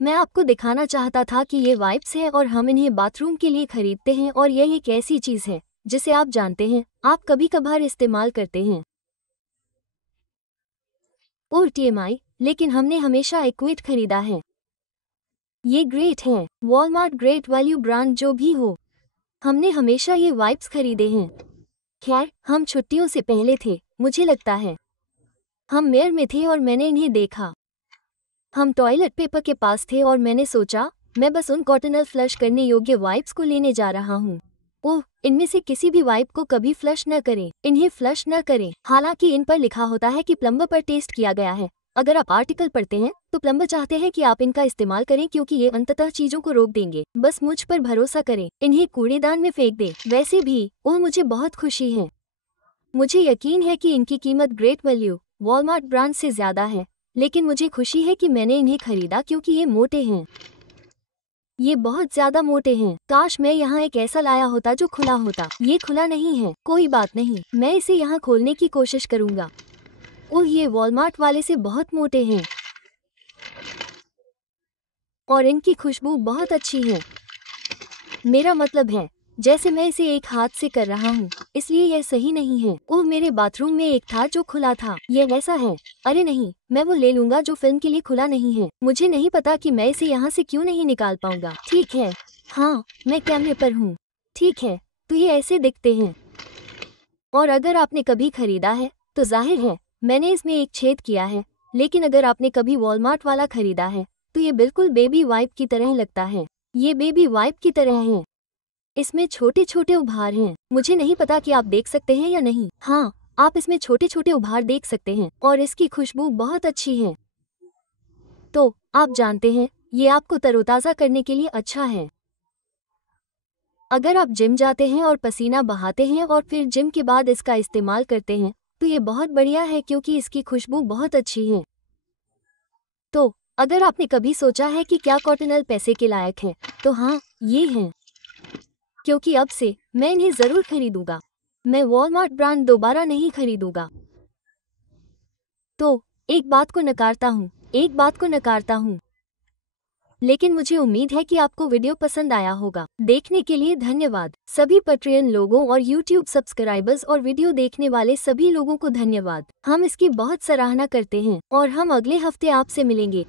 मैं आपको दिखाना चाहता था कि ये वाइप्स है और हम इन्हें बाथरूम के लिए खरीदते हैं, और यह एक ऐसी चीज है जिसे आप जानते हैं, आप कभी कभार इस्तेमाल करते हैं। और TMI, लेकिन हमने हमेशा एक्विट खरीदा है। ये ग्रेट है, वॉलमार्ट ग्रेट वैल्यू ब्रांड जो भी हो। हमने हमेशा ये वाइप्स खरीदे हैं। खैर, हम छुट्टियों से पहले थे, मुझे लगता है। हम मेयर में थे और मैंने इन्हें देखा। हम टॉयलेट पेपर के पास थे और मैंने सोचा, मैं बस उन कॉटनल फ्लश करने योग्य वाइप्स को लेने जा रहा हूँ। ओह, इनमें से किसी भी वाइप को कभी फ्लश न करें, इन्हें फ्लश न करें। हालांकि इन पर लिखा होता है कि प्लम्बर पर टेस्ट किया गया है। अगर आप आर्टिकल पढ़ते हैं तो प्लम्बर चाहते हैं कि आप इनका इस्तेमाल करें क्योंकि ये अंततः चीजों को रोक देंगे। बस मुझ पर भरोसा करें, इन्हें कूड़ेदान में फेंक दें। वैसे भी मुझे बहुत खुशी है। मुझे यकीन है कि इनकी कीमत ग्रेट वैल्यू वॉलमार्ट ब्रांड से ज्यादा है, लेकिन मुझे खुशी है कि मैंने इन्हें खरीदा क्योंकि ये मोटे हैं। ये बहुत ज्यादा मोटे हैं। काश मैं यहाँ एक ऐसा लाया होता जो खुला होता। ये खुला नहीं है, कोई बात नहीं, मैं इसे यहाँ खोलने की कोशिश करूंगा। ये वॉलमार्ट वाले से बहुत मोटे हैं और इनकी खुशबू बहुत अच्छी है। मेरा मतलब है, जैसे मैं इसे एक हाथ से कर रहा हूँ, इसलिए यह सही नहीं है। मेरे बाथरूम में एक था जो खुला था। यह वैसा है। अरे नहीं, मैं वो ले लूंगा जो फिल्म के लिए खुला नहीं है। मुझे नहीं पता कि मैं इसे यहाँ से क्यों नहीं निकाल पाऊंगा। ठीक है, हाँ, मैं कैमरे पर हूँ। ठीक है, तो ये ऐसे दिखते हैं। और अगर आपने कभी खरीदा है तो जाहिर है मैंने इसमें एक छेद किया है, लेकिन अगर आपने कभी वॉलमार्ट वाला खरीदा है तो ये बिल्कुल बेबी वाइप की तरह लगता है। ये बेबी वाइप की तरह है। इसमें छोटे छोटे उभार हैं। मुझे नहीं पता कि आप देख सकते हैं या नहीं। हाँ, आप इसमें छोटे छोटे उभार देख सकते हैं और इसकी खुशबू बहुत अच्छी है। तो आप जानते हैं, ये आपको तरोताज़ा करने के लिए अच्छा है। अगर आप जिम जाते हैं और पसीना बहाते हैं और फिर जिम के बाद इसका इस्तेमाल करते हैं तो ये बहुत बढ़िया है क्योंकि इसकी खुशबू बहुत अच्छी है। तो अगर आपने कभी सोचा है कि क्या कॉटनल पैसे के लायक है, तो हाँ, ये हैं। क्योंकि अब से मैं इन्हें जरूर खरीदूंगा। मैं वॉलमार्ट ब्रांड दोबारा नहीं खरीदूंगा। तो एक बात को नकारता हूँ, लेकिन मुझे उम्मीद है कि आपको वीडियो पसंद आया होगा। देखने के लिए धन्यवाद। सभी पैट्रियन लोगों और YouTube सब्सक्राइबर्स और वीडियो देखने वाले सभी लोगों को धन्यवाद। हम इसकी बहुत सराहना करते हैं और हम अगले हफ्ते आपसे मिलेंगे।